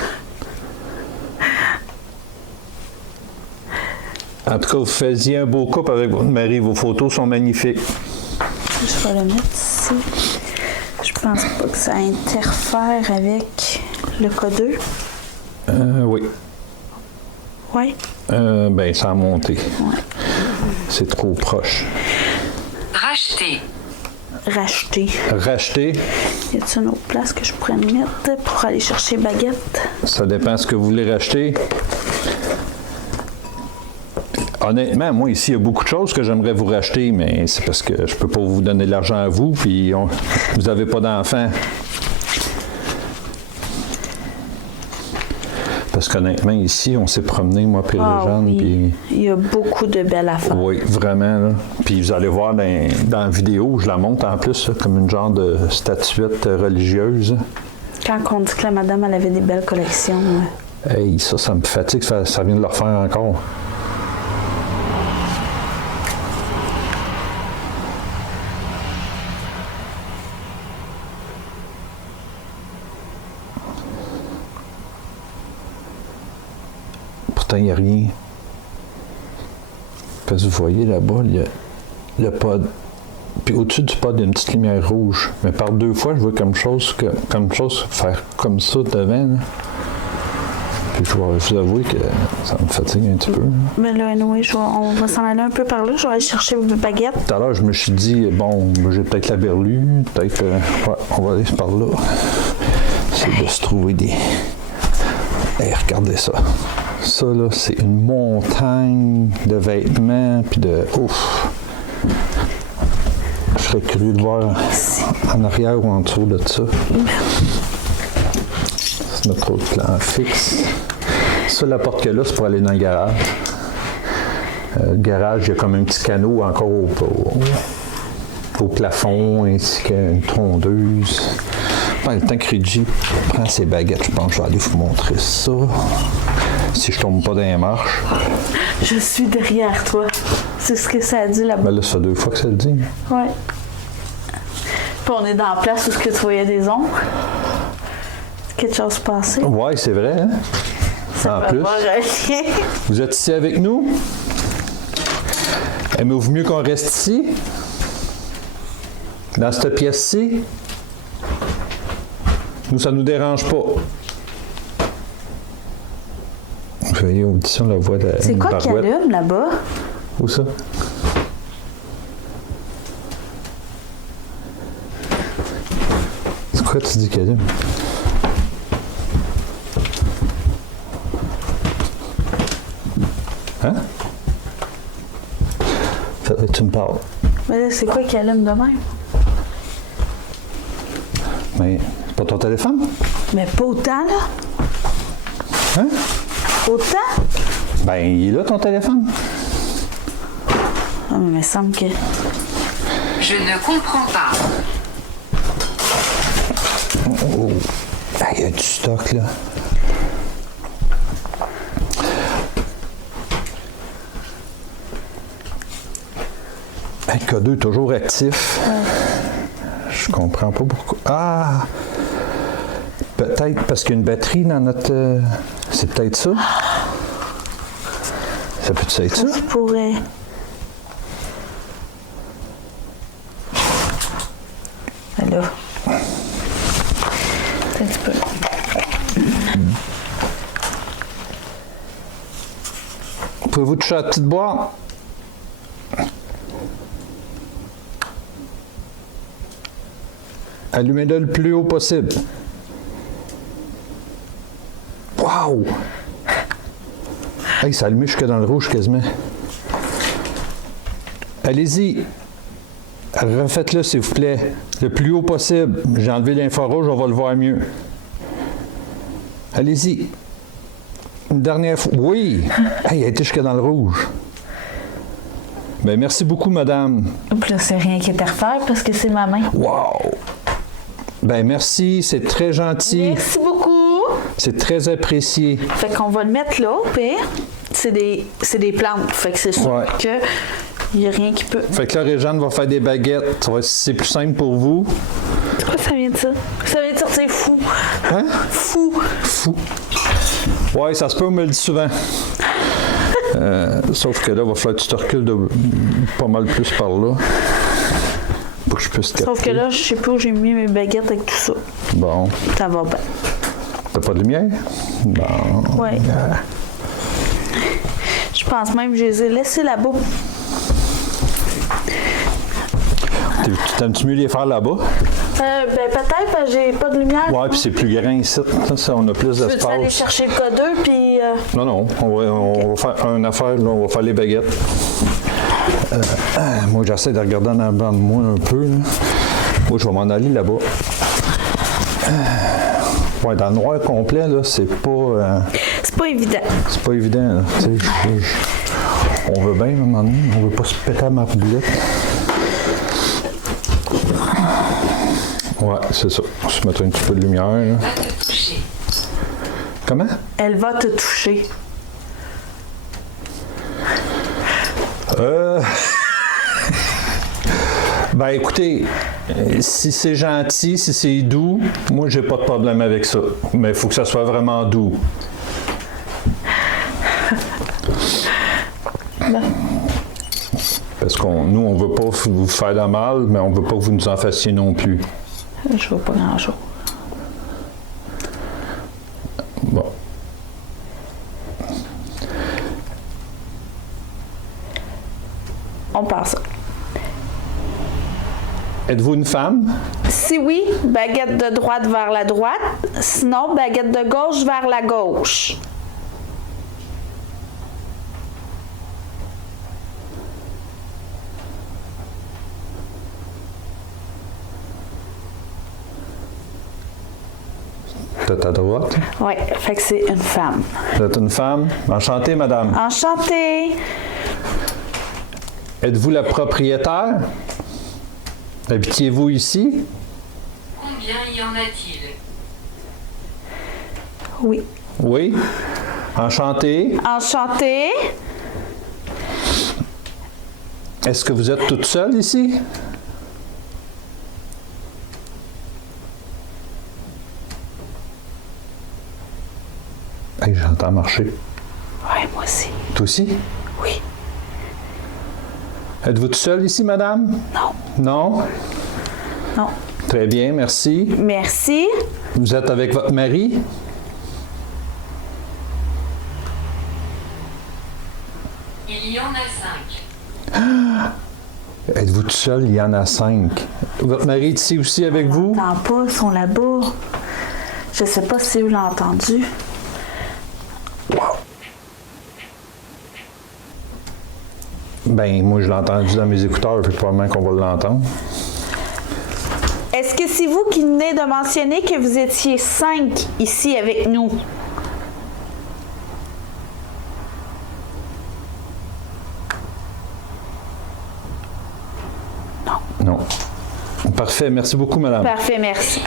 En tout cas, vous faisiez un beau couple avec votre mari. Vos photos sont magnifiques. Je vais le mettre ici. Je pense pas que ça interfère avec le codeur. Oui. Oui. Ben, ça a monté. Ouais. C'est trop proche. Racheter. Racheter. Racheter, Y a-t-il une autre place que je pourrais me mettre pour aller chercher baguette? ça dépend ce que vous voulez racheter. Honnêtement, moi, ici, il y a beaucoup de choses que j'aimerais vous racheter, mais c'est parce que je peux pas vous donner de l'argent à vous, puis vous n'avez pas d'enfants. Parce qu'honnêtement, ici, on s'est promené, moi, puis Réjeanne, oui. puis... Il y a beaucoup de belles affaires. Oui, vraiment, là. Puis vous allez voir dans la vidéo, je la montre en plus, là, comme une genre de statuette religieuse. Quand on dit que la madame, elle avait des belles collections. Hey, ça me fatigue, ça vient de le refaire encore. Pourtant, il n'y a rien. Parce que vous voyez là-bas, il y a le pod. Puis au-dessus du pod, il y a une petite lumière rouge. Mais par deux fois, je vois comme chose faire comme ça devant. Là. Puis je vais vous avouer que ça me fatigue un petit peu. Mais là, anyway, on va s'en aller un peu par là. Je vais aller chercher mes baguettes. Tout à l'heure, je me suis dit, bon, j'ai peut-être la berlue, peut-être ouais, on va aller par là. C'est de se trouver des... Hey, regardez ça. Ça, là, c'est une montagne de vêtements, puis de... Ouf! Je serais curieux de voir en arrière ou en dessous de ça. C'est notre autre plan fixe. Ça, la porte que là, c'est pour aller dans le garage. Le garage, il y a comme un petit canot encore au plafond, ainsi qu'une tondeuse. Pendant le temps que Reggie prend ses baguettes, je pense que je vais aller vous montrer ça. Si je tombe pas dans les marches. Je suis derrière toi. C'est ce que ça dit là-bas. Ben là, ça fait 2 fois que ça le dit. Ouais. Puis on est dans la place où tu voyais des ombres. Quelque chose passé. Ouais, c'est vrai, hein? En plus, Rien. vous êtes ici avec nous? Aimez-vous mieux qu'on reste ici? Dans cette pièce-ci? Nous, ça nous dérange pas. Vous voyez, audition, la voix de la C'est quoi qui barouette. allume là-bas? Où ça? C'est quoi tu dis qu'elle allume? Hein? Tu me parles. Mais là, c'est quoi qui allume de même? Mais c'est pas ton téléphone? Mais pas autant, là. Hein? Autant? Ben, il est là, ton téléphone. Ah, mais il me semble que... Je ne comprends pas. Oh. Ah, il y a du stock, là. Le K2 est toujours actif. Je comprends pas pourquoi. Ah! Peut-être parce qu'il y a une batterie dans notre... C'est peut-être ça? Ça peut-être être ça? Ça pourrait. Là. Un petit peu. Pouvez-vous toucher la petite boîte? Allumez-le le plus haut possible. Wow! Hey, ça a allumé jusque dans le rouge quasiment. Allez-y. Refaites-le, s'il vous plaît. Le plus haut possible. J'ai enlevé l'infrarouge, on va le voir mieux. Allez-y. Une dernière fois. Oui! Hey, il a été jusque dans le rouge. Bien, merci beaucoup, madame. Puis là, c'est rien qui est à refaire parce que c'est ma main. Wow! Ben merci, c'est très gentil. Merci beaucoup. C'est très apprécié. Fait qu'on va le mettre là, puis c'est des plantes. Fait que c'est sûr Ouais. que il n'y a rien qui peut. Fait que là, Réjeanne va faire des baguettes. C'est plus simple pour vous. Pourquoi ça vient de ça? Ça vient de sortir fou. Hein? Fou. Fou. Ouais, ça se peut, on me le dit souvent. Sauf que là, il va falloir que tu te recules de pas mal plus par là. Pour que je puisse capter. Sauf que là, je sais pas où j'ai mis mes baguettes avec tout ça. Bon. Ça va bien. T'as pas de lumière? Bon. Ouais. Je pense même que je les ai laissés là-bas. T'aimes-tu mieux les faire là-bas? Ben peut-être, parce que j'ai pas de lumière. Ouais, puis c'est plus grand ici. Ça, on a plus Tu veux-tu d'espace. aller chercher le K2, puis... Non, on va faire une affaire, là, on va faire les baguettes. Moi, j'essaie de regarder en avant de moi un peu. Là. Moi, je vais m'en aller là-bas. Ouais, dans le noir complet, là, c'est pas... C'est pas évident. c'est pas évident, là. On veut bien, à un moment donné, on veut pas se péter à ma boulette. Ouais, c'est ça. On va se mettre un petit peu de lumière, là. Va te toucher. Comment? Elle va te toucher. Ben écoutez, si c'est gentil, si c'est doux, moi j'ai pas de problème avec ça. Mais il faut que ça soit vraiment doux. Parce nous, on veut pas vous faire de mal, mais on veut pas que vous nous en fassiez non plus. Je vois pas grand-chose. Bon. On passe. Êtes-vous une femme? Si oui, baguette de droite vers la droite. Sinon, baguette de gauche vers la gauche. Vous êtes à droite? Oui, fait que c'est une femme. Vous êtes une femme? Enchantée, madame. Enchantée. Êtes-vous la propriétaire? Habitiez-vous ici? Combien y en a-t-il? Oui. Oui. Enchantée. Enchantée. Est-ce que vous êtes toute seule ici? Hey, j'entends marcher. Oui, moi aussi. Toi aussi? Oui. Êtes-vous toute seule ici, madame? Non. Non? Non. Très bien, merci. Merci. Vous êtes avec votre mari? Il y en a 5. Êtes-vous tout seul? Il y en a 5. Votre mari est ici aussi avec vous? J'entends pas, ils sont là-bas. Je sais pas si vous l'avez entendu. Ben, moi, je l'ai entendu dans mes écouteurs, fait que probablement qu'on va l'entendre. Est-ce que c'est vous qui venez de mentionner que vous étiez 5 ici avec nous? Non. Parfait, merci beaucoup, madame. Parfait, merci.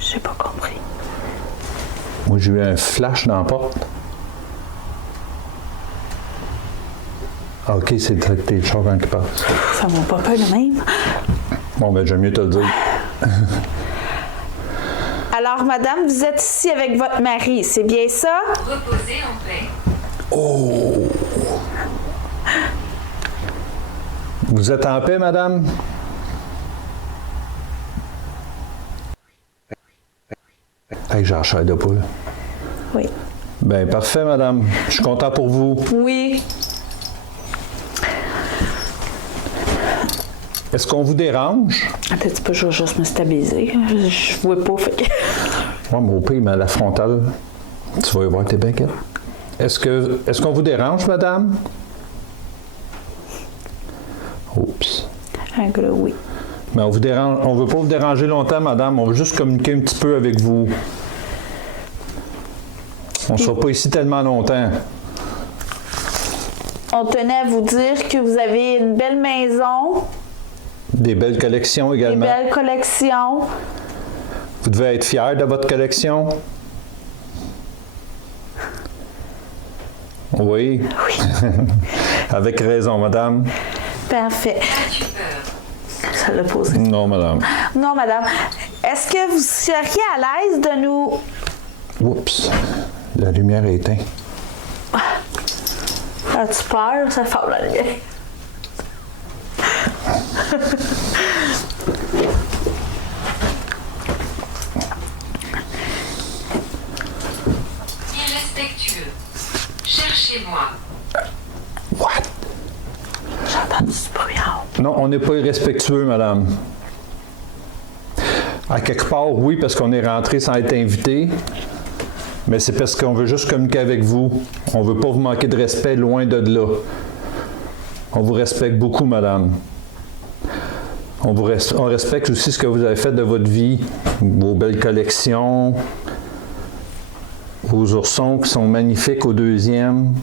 J'ai pas compris. Moi, j'ai eu un flash dans la porte. Ah, OK, c'est le char quand il passe. Ça va pas peur de même. Bon, ben, j'aime mieux te le dire. Alors, madame, vous êtes ici avec votre mari, c'est bien ça? Reposez en paix. Oh! Vous êtes en paix, madame? Hey, j'ai la chair de poule. Oui. Ben, parfait, madame. Je suis content pour vous. Oui. Est-ce qu'on vous dérange? Attends un petit peu, je vais juste me stabiliser. Je vois pas, fait que... Ouais, mais au pire, mais la frontale, tu vas y voir tes baguettes. Est-ce qu'on vous dérange, madame? Oups. Un gros oui. Mais on veut pas vous déranger longtemps, madame. On veut juste communiquer un petit peu avec vous. On ne sera pas ici tellement longtemps. On tenait à vous dire que vous avez une belle maison, Des belles collections des également. belles collections. Vous devez être fiers de votre collection. Oui. Oui. Avec raison, madame. Parfait. As-tu peur? Ça l'a posé. Non, madame. Non, madame. Est-ce que vous seriez à l'aise de nous... Oups. La lumière est éteinte. As-tu peur? Ça fait la lumière. Irrespectueux. Cherchez-moi. What? J'entends du brouillard. Non, on n'est pas irrespectueux, madame. À quelque part, oui, parce qu'on est rentré sans être invité. Mais c'est parce qu'on veut juste communiquer avec vous. On ne veut pas vous manquer de respect, loin de là. On vous respecte beaucoup, madame. On respecte aussi ce que vous avez fait de votre vie, vos belles collections, vos oursons qui sont magnifiques au deuxième,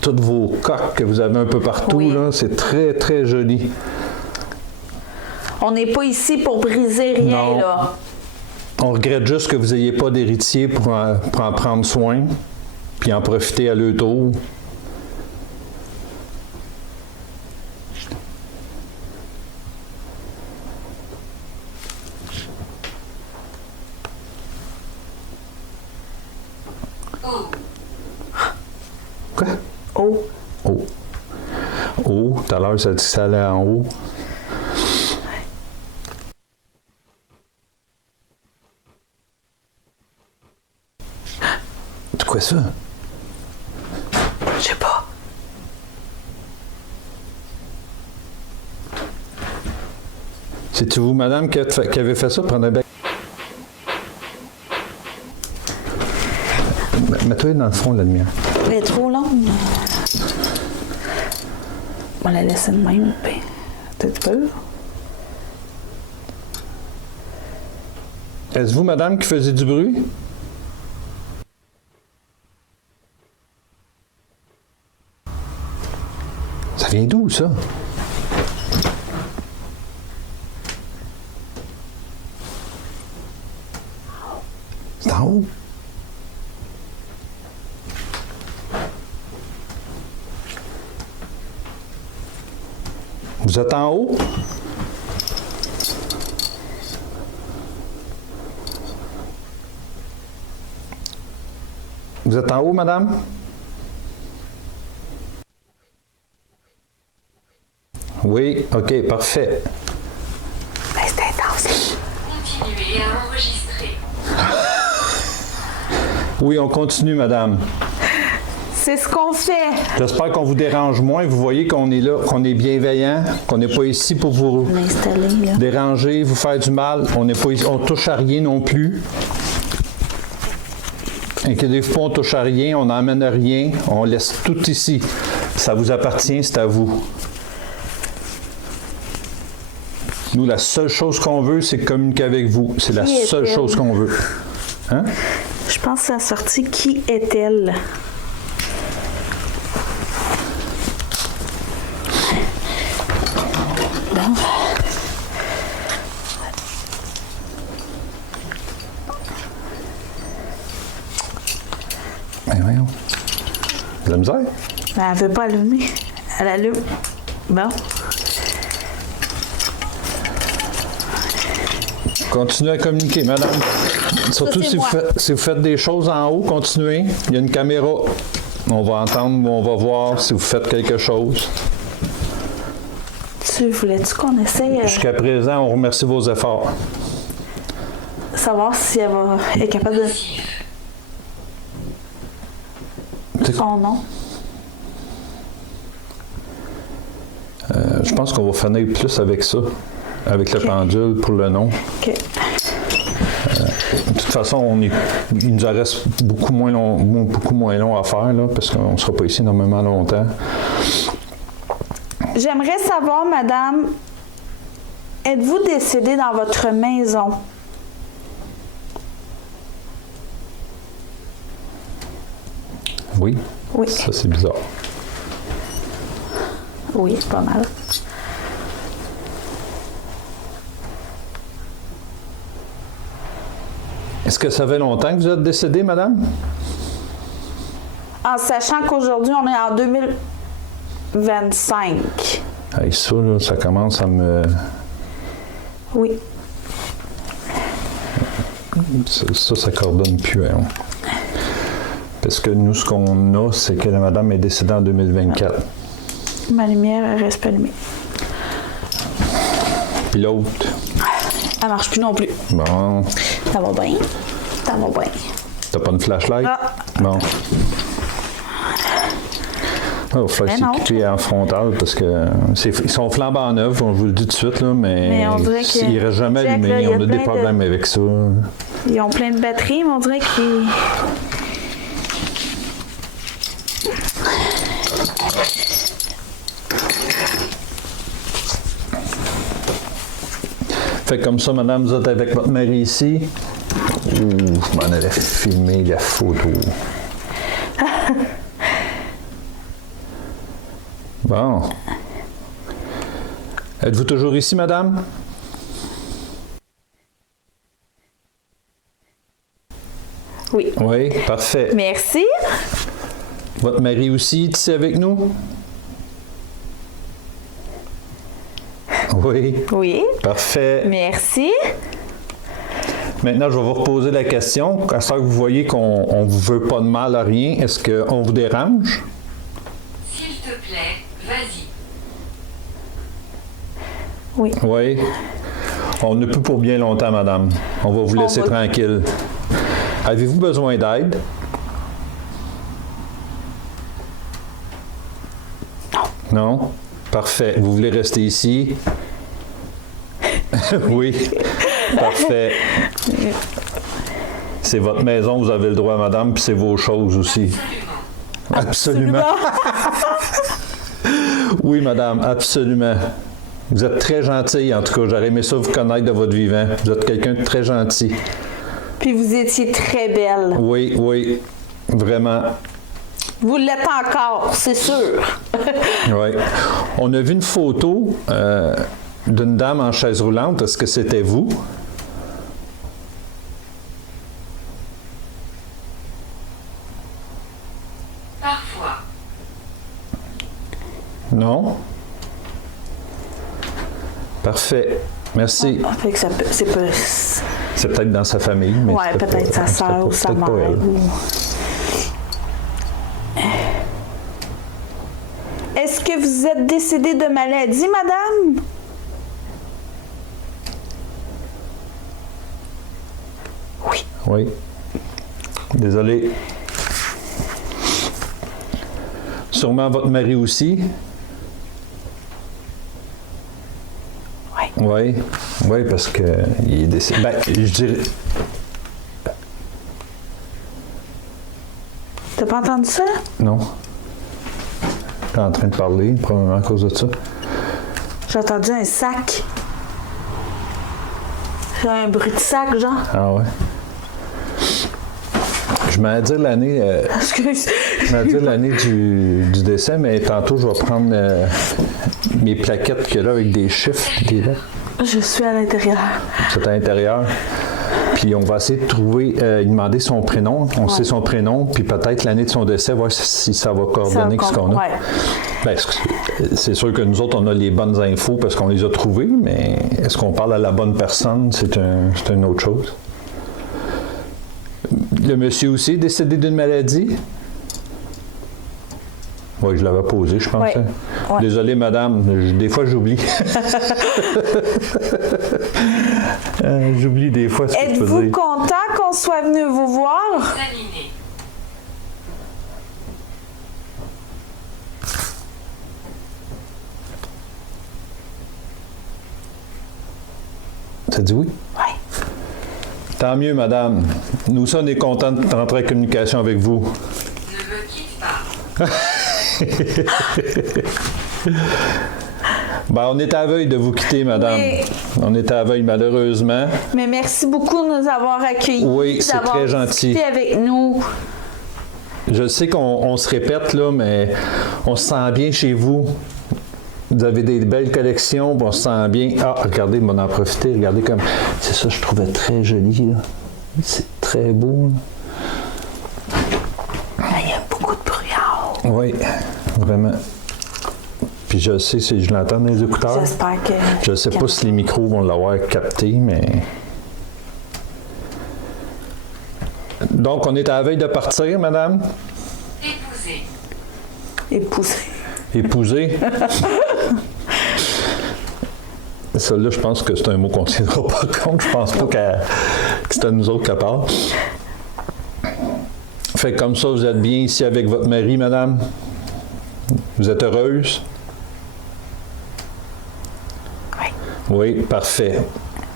toutes vos coques que vous avez un peu partout, Oui. là, c'est très, très joli. On n'est pas ici pour briser rien, Non. là. On regrette juste que vous n'ayez pas d'héritier pour en prendre soin, puis en profiter à leur tour. Oh. Quoi? Oh. Oh. Oh, tout à l'heure, ça dit que ça allait en haut. C'est quoi ça? Je sais pas. C'est-tu vous, madame, qui avez fait ça, prendre un bec? Mets-toi dans le fond, la lumière. Elle est trop longue. On la laisse de même. Ben, t'as peur? Est-ce vous, madame, qui faisiez du bruit? Ça vient d'où, ça? C'est en haut. Vous êtes en haut? Vous êtes en haut, madame? Oui, OK, parfait. Ben, c'est intense. Continuez à enregistrer. Oui, on continue, madame. C'est ce qu'on fait. J'espère qu'on vous dérange moins. Vous voyez qu'on est là, qu'on est bienveillant, qu'on n'est pas ici pour vous L'installer, là. déranger, vous faire du mal. On n'est pas ici, on touche à rien non plus. Inquiétez-vous pas, on touche à rien, on n'emmène à rien, on laisse tout ici. Ça vous appartient, c'est à vous. Nous, la seule chose qu'on veut, c'est communiquer avec vous. C'est la Qui seule est-elle? chose qu'on veut. Hein? Je pense que c'est la sortie. Qui est-elle? Bon. Ben voyons. De la misère? Ben, elle veut pas allumer. Elle allume. Bon. Continuez à communiquer, madame. Surtout c'est si moi. si vous faites des choses en haut, continuez. Il y a une caméra. On va entendre, on va voir si vous faites quelque chose. Tu voulais-tu qu'on essaye Jusqu'à présent, on remercie vos efforts. savoir si elle est capable de... Son nom. Je pense qu'on va finir plus avec ça, avec le pendule pour le nom. OK. De toute façon, il nous en reste beaucoup moins long à faire, là, parce qu'on ne sera pas ici énormément longtemps. J'aimerais savoir, madame, êtes-vous décédée dans votre maison? Oui? Oui. Ça, c'est bizarre. Oui, c'est pas mal. Est-ce que ça fait longtemps que vous êtes décédée, madame? En sachant qu'aujourd'hui, on est en 2025. Hey, ça, là, ça commence à me... Oui. Ça coordonne plus. Hein. Parce que nous, ce qu'on a, c'est que la madame est décédée en 2024. Ma lumière, elle reste pas allumée. Puis l'autre, Elle marche plus non plus. bon, Ça va bien. Ça va bien. t'as pas une flashlight? Ah. Bon. Il va falloir Mais non. s'équiper en frontal parce que ils sont flambant neufs, je vous le dis tout de suite, là, mais on dirait que- ils restent jamais Check, allumés. là, il y a On a des plein de- problèmes avec ça. Ils ont plein de batteries, mais on dirait qu'ils... Fait que comme ça, madame, vous êtes avec votre mari ici. Ouh, je m'en avais filmé la photo. Bon. Êtes-vous toujours ici, madame? Oui. Oui, parfait. Merci. Votre mari aussi est ici avec nous? Oui, Oui. parfait. Merci. Maintenant, je vais vous reposer la question. À ce que vous voyez qu'on ne vous veut pas de mal à rien, est-ce qu'on vous dérange? S'il te plaît, vas-y. Oui. Oui. On ne peut pour bien longtemps, madame. On va vous laisser va- tranquille. Avez-vous besoin d'aide? Non? Parfait. Vous voulez rester ici? Oui. Parfait. C'est votre maison, vous avez le droit, madame, puis c'est vos choses aussi. Absolument. Absolument. Oui, madame, absolument. Vous êtes très gentille, en tout cas. J'aurais aimé ça vous connaître de votre vivant. Vous êtes quelqu'un de très gentil. Puis vous étiez très belle. Oui, oui, vraiment. Vous l'êtes encore, c'est sûr. Oui. On a vu une photo d'une dame en chaise roulante. Est-ce que c'était vous? Parfois. Non? Parfait. Merci. Fait que ça peut, c'est pas... C'est peut-être dans sa famille. Mais Ouais, c'était peut-être pas- sa c'était sœur pas- ou sa peut-être mère. pas elle. ou- Est-ce que vous êtes décédée de maladie, madame? Oui. Oui. Désolé. Sûrement votre mari aussi? Oui. Oui. Oui, parce que il est décédé. Ben, je dirais. T'as pas entendu ça? Non. T'es en train de parler, probablement à cause de ça. J'ai entendu un sac. C'est un bruit de sac, genre. Ah ouais. Je m'allais dire l'année. Excuse. Je m'allais dire l'année du décès, mais tantôt je vais prendre mes plaquettes qu'il y a là avec des chiffres. Des lettres. Je suis à l'intérieur. C'est à l'intérieur. Puis on va essayer de trouver, demander son prénom. On sait son prénom, puis peut-être l'année de son décès, voir si ça va coordonner avec ce qu'on a. Ouais. Ben, c'est sûr que nous autres, on a les bonnes infos parce qu'on les a trouvées, mais est-ce qu'on parle à la bonne personne? C'est une autre chose. Le monsieur aussi est décédé d'une maladie? Oui, je l'avais posé, je pense. Ouais. Ouais. Désolé, madame. Des fois, j'oublie. J'oublie des fois ce que je peux Êtes-vous dire. content qu'on soit venu vous voir? Examiner. Ça dit oui? Oui. Tant mieux, madame. Nous, on est contents de rentrer en communication avec vous. Ne me quitte pas. Ben, on est à la veille de vous quitter, madame. Oui. On est à la veille, malheureusement. Mais merci beaucoup de nous avoir accueillis. Oui, c'est d'avoir très gentil. discuté avec nous. Je sais qu'on se répète, là, mais on se sent bien chez vous. Vous avez des belles collections, puis on se sent bien. Ah, regardez, on va en profiter. Regardez comme... C'est ça, je trouvais très joli, là. C'est très beau, là. Il y a beaucoup de brouillard. Oui, vraiment. Puis je sais, si je l'entends dans les écouteurs. J'espère que... Je ne sais pas si les micros vont l'avoir capté, mais... Donc, on est à la veille de partir, madame? Épouser. Épousé. Épouser? Celle-là, je pense que c'est un mot qu'on ne tiendra pas compte. Je pense pas que c'est à nous autres qu'elle parle. Fait que comme ça, vous êtes bien ici avec votre mari, madame? Vous êtes heureuse? Oui. Oui, parfait.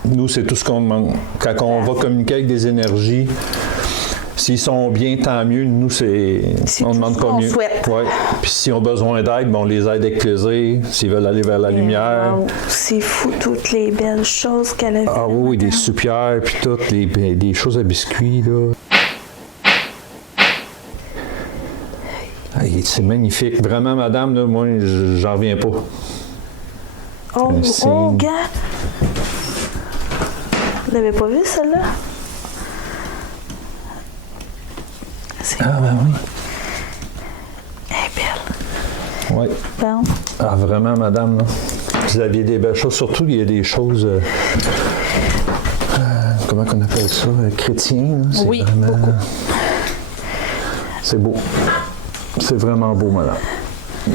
Nous, c'est tout ce qu'on demande. Quand on va communiquer avec des énergies, s'ils sont bien, tant mieux. Nous, C'est on tout demande ce pas qu'on mieux. souhaite. Ouais. Puis s'ils ont besoin d'aide, ben, on les aide avec plaisir. S'ils veulent aller vers la lumière. Wow, c'est fou, toutes les belles choses qu'elle a fait. Ah oui, des soupières, puis toutes, des choses à biscuits, là. C'est magnifique. Vraiment, madame, là, moi, j'en reviens pas. Oh, C'est- oh, gars! Vous l'avez pas vu, celle-là? Ah, ben oui. Elle est belle. Oui. Bon. Ah, vraiment, madame, là. Vous aviez des belles choses. Surtout, il y a des choses... comment qu'on appelle ça? Chrétien, là. C'est Oui, vraiment... beaucoup. C'est beau. C'est vraiment beau, madame.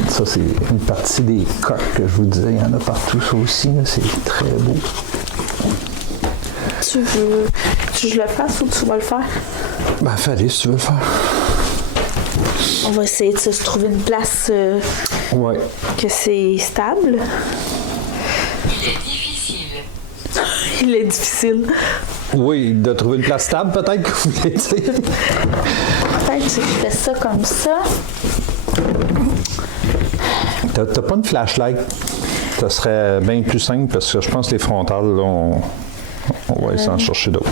Ça, c'est une partie des coques que je vous disais. Il y en a partout, ça aussi, là. C'est très beau. Tu veux que je le fasse ou tu vas le faire? Ben, fallait, si tu veux le faire. On va essayer de se trouver une place Ouais. que c'est stable. Il est difficile. Il est difficile. Oui, de trouver une place stable, peut-être que vous voulez dire. Peut-être que je fais ça comme ça. T'as pas une flashlight? Ça serait bien plus simple parce que je pense que les frontales, là, on va essayer d'en chercher d'autres.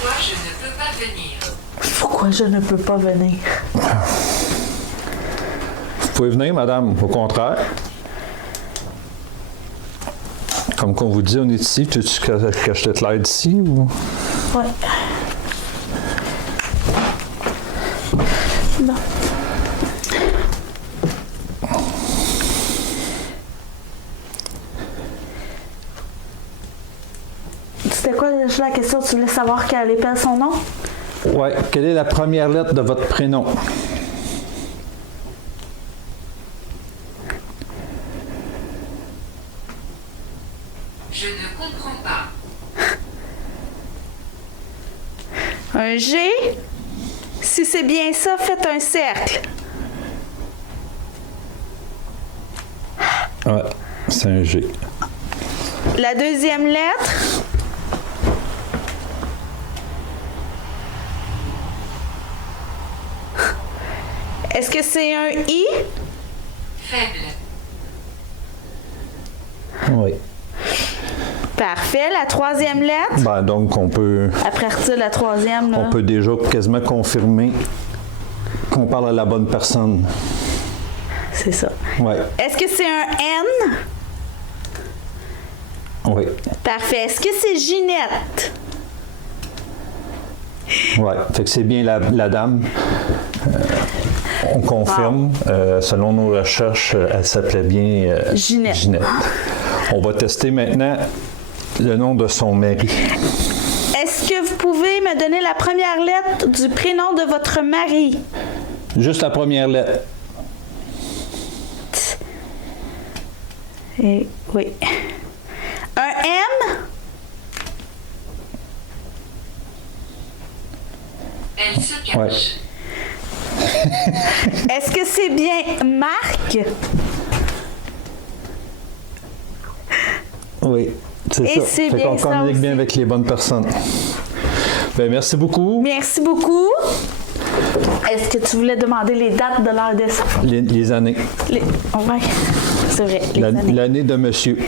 Pourquoi je ne peux pas venir? Pourquoi je ne peux pas venir? Vous pouvez venir, madame, au contraire. Comme qu'on vous dit, on est ici. Tu veux que je te l'aide ici ou... Ouais. Bon. C'était quoi déjà la question? Tu voulais savoir quelle épelle son nom? Ouais. Quelle est la première lettre de votre prénom? Je ne comprends pas. Un G? Si c'est bien ça, faites un cercle. Ouais, c'est un G. La deuxième lettre? Est-ce que c'est un I? Faible. Oui. Parfait. La troisième lettre? Ben, donc, on peut À partir de la troisième, là. déjà quasiment confirmer qu'on parle à la bonne personne. C'est ça. Ouais. Est-ce que c'est un N? Oui. Parfait. Est-ce que c'est Ginette? Ouais. Fait que c'est bien la dame. On confirme. Selon nos recherches, elle s'appelait bien Ginette. On va tester maintenant le nom de son mari. Est-ce que vous pouvez me donner la première lettre du prénom de votre mari? Juste la première lettre. Et, oui. Un M? Elle se cache. Ouais. Est-ce que c'est bien Marc? Oui, c'est Et ça. c'est Fait bien qu'on ça communique aussi. bien avec les bonnes personnes. Ben, merci beaucoup. Merci beaucoup. Est-ce que tu voulais demander les dates de leur décès? Les années. Oui, c'est vrai. Les années. L'année de monsieur.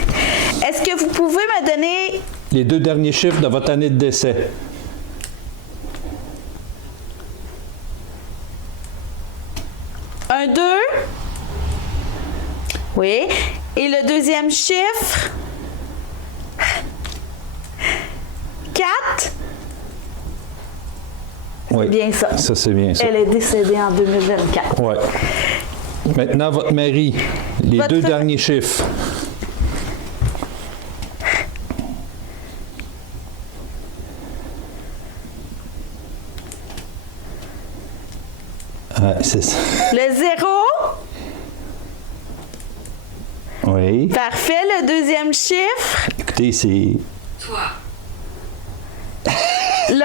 Est-ce que vous pouvez me donner Les 2 derniers chiffres de votre année de décès. un 2? Oui. Et le deuxième chiffre? 4? Oui. Bien ça. Ça, c'est bien ça. Elle est décédée en 2024. Ouais. Maintenant, votre mari. Les Votre 2 fa- derniers chiffres. Ouais, c'est ça. Le 0? Oui. Parfait. Le deuxième chiffre? Écoutez, c'est... Toi. Le 1?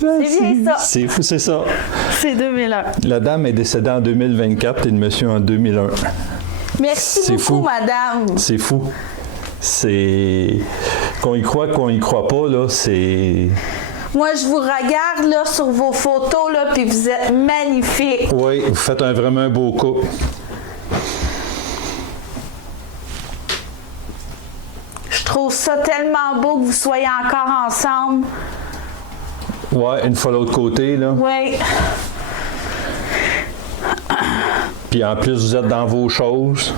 C'est bien ça. C'est fou, c'est ça. C'est 2001. La dame est décédée en 2024 et le monsieur en 2001. Merci C'est beaucoup, fou. madame. C'est fou. C'est... Qu'on y croit, qu'on y croit pas, là, c'est... Moi, je vous regarde là, sur vos photos, là, puis vous êtes magnifiques. Oui, vous faites vraiment un beau couple. Je trouve ça tellement beau que vous soyez encore ensemble. Ouais, une fois l'autre côté, là. Oui. Puis en plus, vous êtes dans vos choses.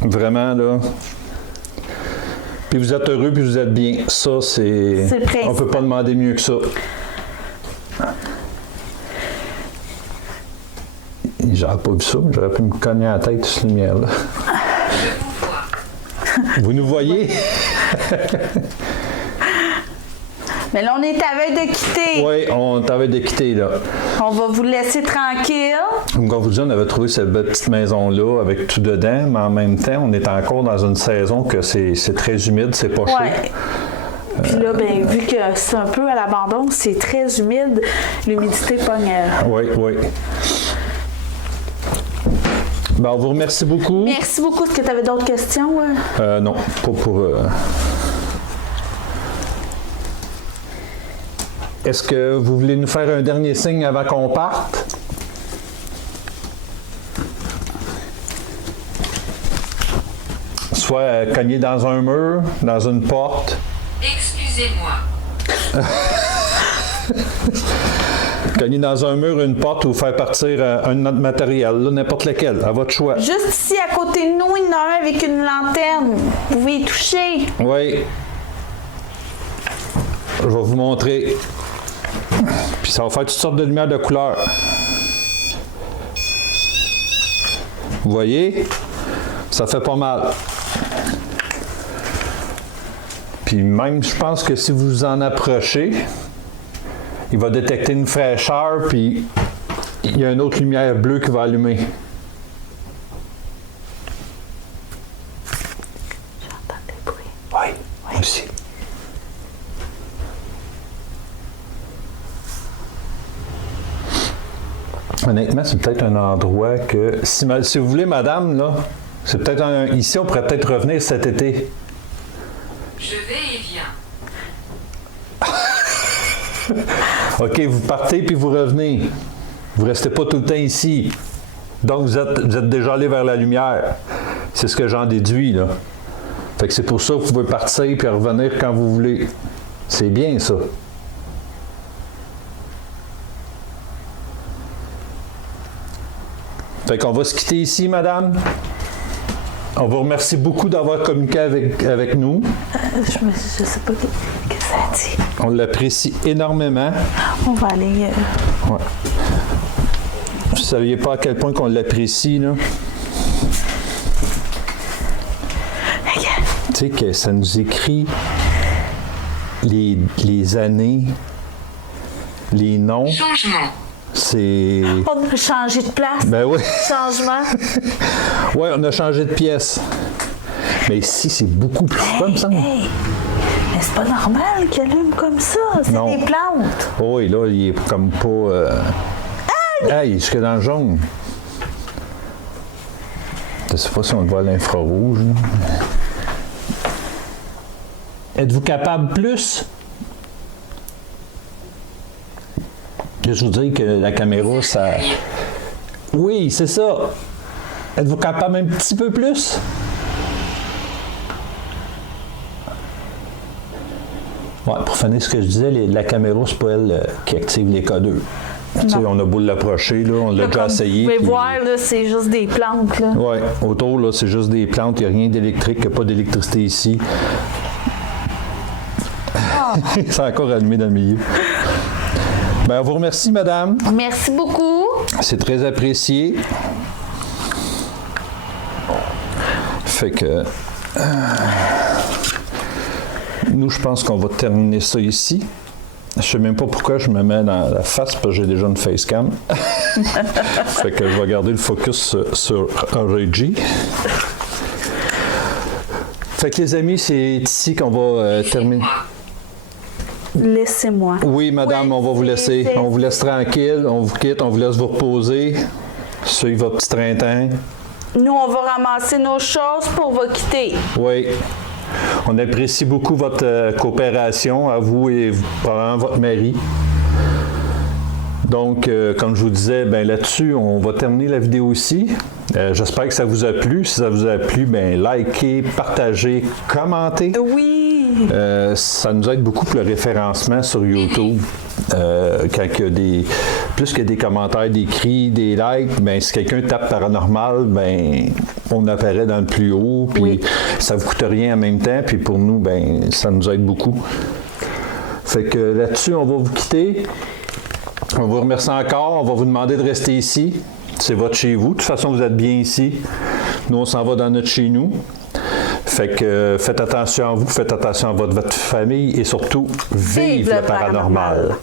Vraiment, là. Puis vous êtes heureux, puis vous êtes bien. Ça, c'est... C'est le principal. On peut pas demander mieux que ça. J'aurais pas vu ça. J'aurais pu me cogner la tête, cette lumière-là. Je vous vois. Vous nous voyez? Mais là, on est à veille de quitter. Oui, on t'avait de quitter, là. On va vous laisser tranquille. Donc, on vous dit, on avait trouvé cette belle petite maison-là avec tout dedans, mais en même temps, on est encore dans une saison que c'est très humide, c'est pas chaud. Ouais. Puis là, ben, vu que c'est un peu à l'abandon, c'est très humide, l'humidité pogne. Oui, oui. Ben, on vous remercie beaucoup. Merci beaucoup. Est-ce que tu avais d'autres questions? Non, pas pour... Est-ce que vous voulez nous faire un dernier signe avant qu'on parte? Soit cogner dans un mur, dans une porte. Excusez-moi. Cogner dans un mur, une porte ou faire partir un autre matériel, là, n'importe lequel, à votre choix. Juste ici, à côté de nous, il y en a un avec une lanterne. Vous pouvez y toucher. Oui. Je vais vous montrer. Puis ça va faire toutes sortes de lumières de couleurs. Vous voyez? Ça fait pas mal. Puis même, je pense que si vous en approchez, il va détecter une fraîcheur, puis il y a une autre lumière bleue qui va allumer. J'entends des bruits. Oui, moi aussi. Honnêtement, c'est peut-être un endroit que... Si vous voulez, madame, là, c'est peut-être ici, on pourrait peut-être revenir cet été. Je vais et viens. OK, vous partez puis vous revenez. Vous restez pas tout le temps ici. Donc, vous êtes déjà allé vers la lumière. C'est ce que j'en déduis, là. Fait que c'est pour ça que vous pouvez partir puis revenir quand vous voulez. C'est bien, ça. Fait qu'on va se quitter ici, madame. On vous remercie beaucoup d'avoir communiqué avec nous. Je sais pas ce que ça dit. On l'apprécie énormément. On va aller... Ouais. Vous ne saviez pas à quel point qu'on l'apprécie, là. Regarde. Tu sais que ça nous écrit les années, les noms. Changement. C'est... On a changé de place. Ben oui. Changement. Oui, on a changé de pièce. Mais ici, c'est beaucoup plus froid, me semble. Hey. Mais c'est pas normal qu'il allume comme ça. C'est Non. des plantes. Oh, oui, là, il est comme pas... Ah, il est jusque dans le jaune. Je sais pas si on le voit à l'infrarouge. Là. Êtes-vous capable plus? Juste vous dire que la caméra, ça... Oui, c'est ça. Êtes-vous capable un petit peu plus? Ouais, pour finir ce que je disais, la caméra, c'est pas elle qui active les codeurs. Tu sais, on a beau l'approcher, là, on l'a déjà Comme essayé. vous pouvez puis- voir, là, c'est juste des plantes. Là. Oui, autour, là, c'est juste des plantes, il n'y a rien d'électrique, il n'y a pas d'électricité ici. C'est encore allumé dans le milieu. Ben, on vous remercie, madame. Merci beaucoup. C'est très apprécié. Fait que... nous, je pense qu'on va terminer ça ici. Je sais même pas pourquoi je me mets dans la face, parce que j'ai déjà une facecam. Fait que je vais garder le focus sur Reggie. Fait que les amis, c'est ici qu'on va terminer. Laissez-moi. Oui, madame, Oui, on va vous laisser. c'est- On vous laisse tranquille, on vous quitte, on vous laisse vous reposer. Suivez votre petit train-train. Nous, on va ramasser nos choses pour vous quitter. Oui. On apprécie beaucoup votre coopération, à vous et probablement votre mari. Donc, comme je vous disais, ben là-dessus, on va terminer la vidéo ici. J'espère que ça vous a plu. Si ça vous a plu, ben likez, partagez, commentez. Oui. Ça nous aide beaucoup pour le référencement sur YouTube. Quand il y a plus que des commentaires, des cris, des likes, ben, si quelqu'un tape paranormal, ben, on apparaît dans le plus haut, puis Oui. ça ne vous coûte rien en même temps, puis pour nous, ben, ça nous aide beaucoup. Fait que là-dessus, on va vous quitter. On vous remercie encore. On va vous demander de rester ici. C'est votre chez vous. De toute façon, vous êtes bien ici. Nous, on s'en va dans notre chez nous. Fait que faites attention à vous, faites attention à votre famille et surtout, vive le paranormal.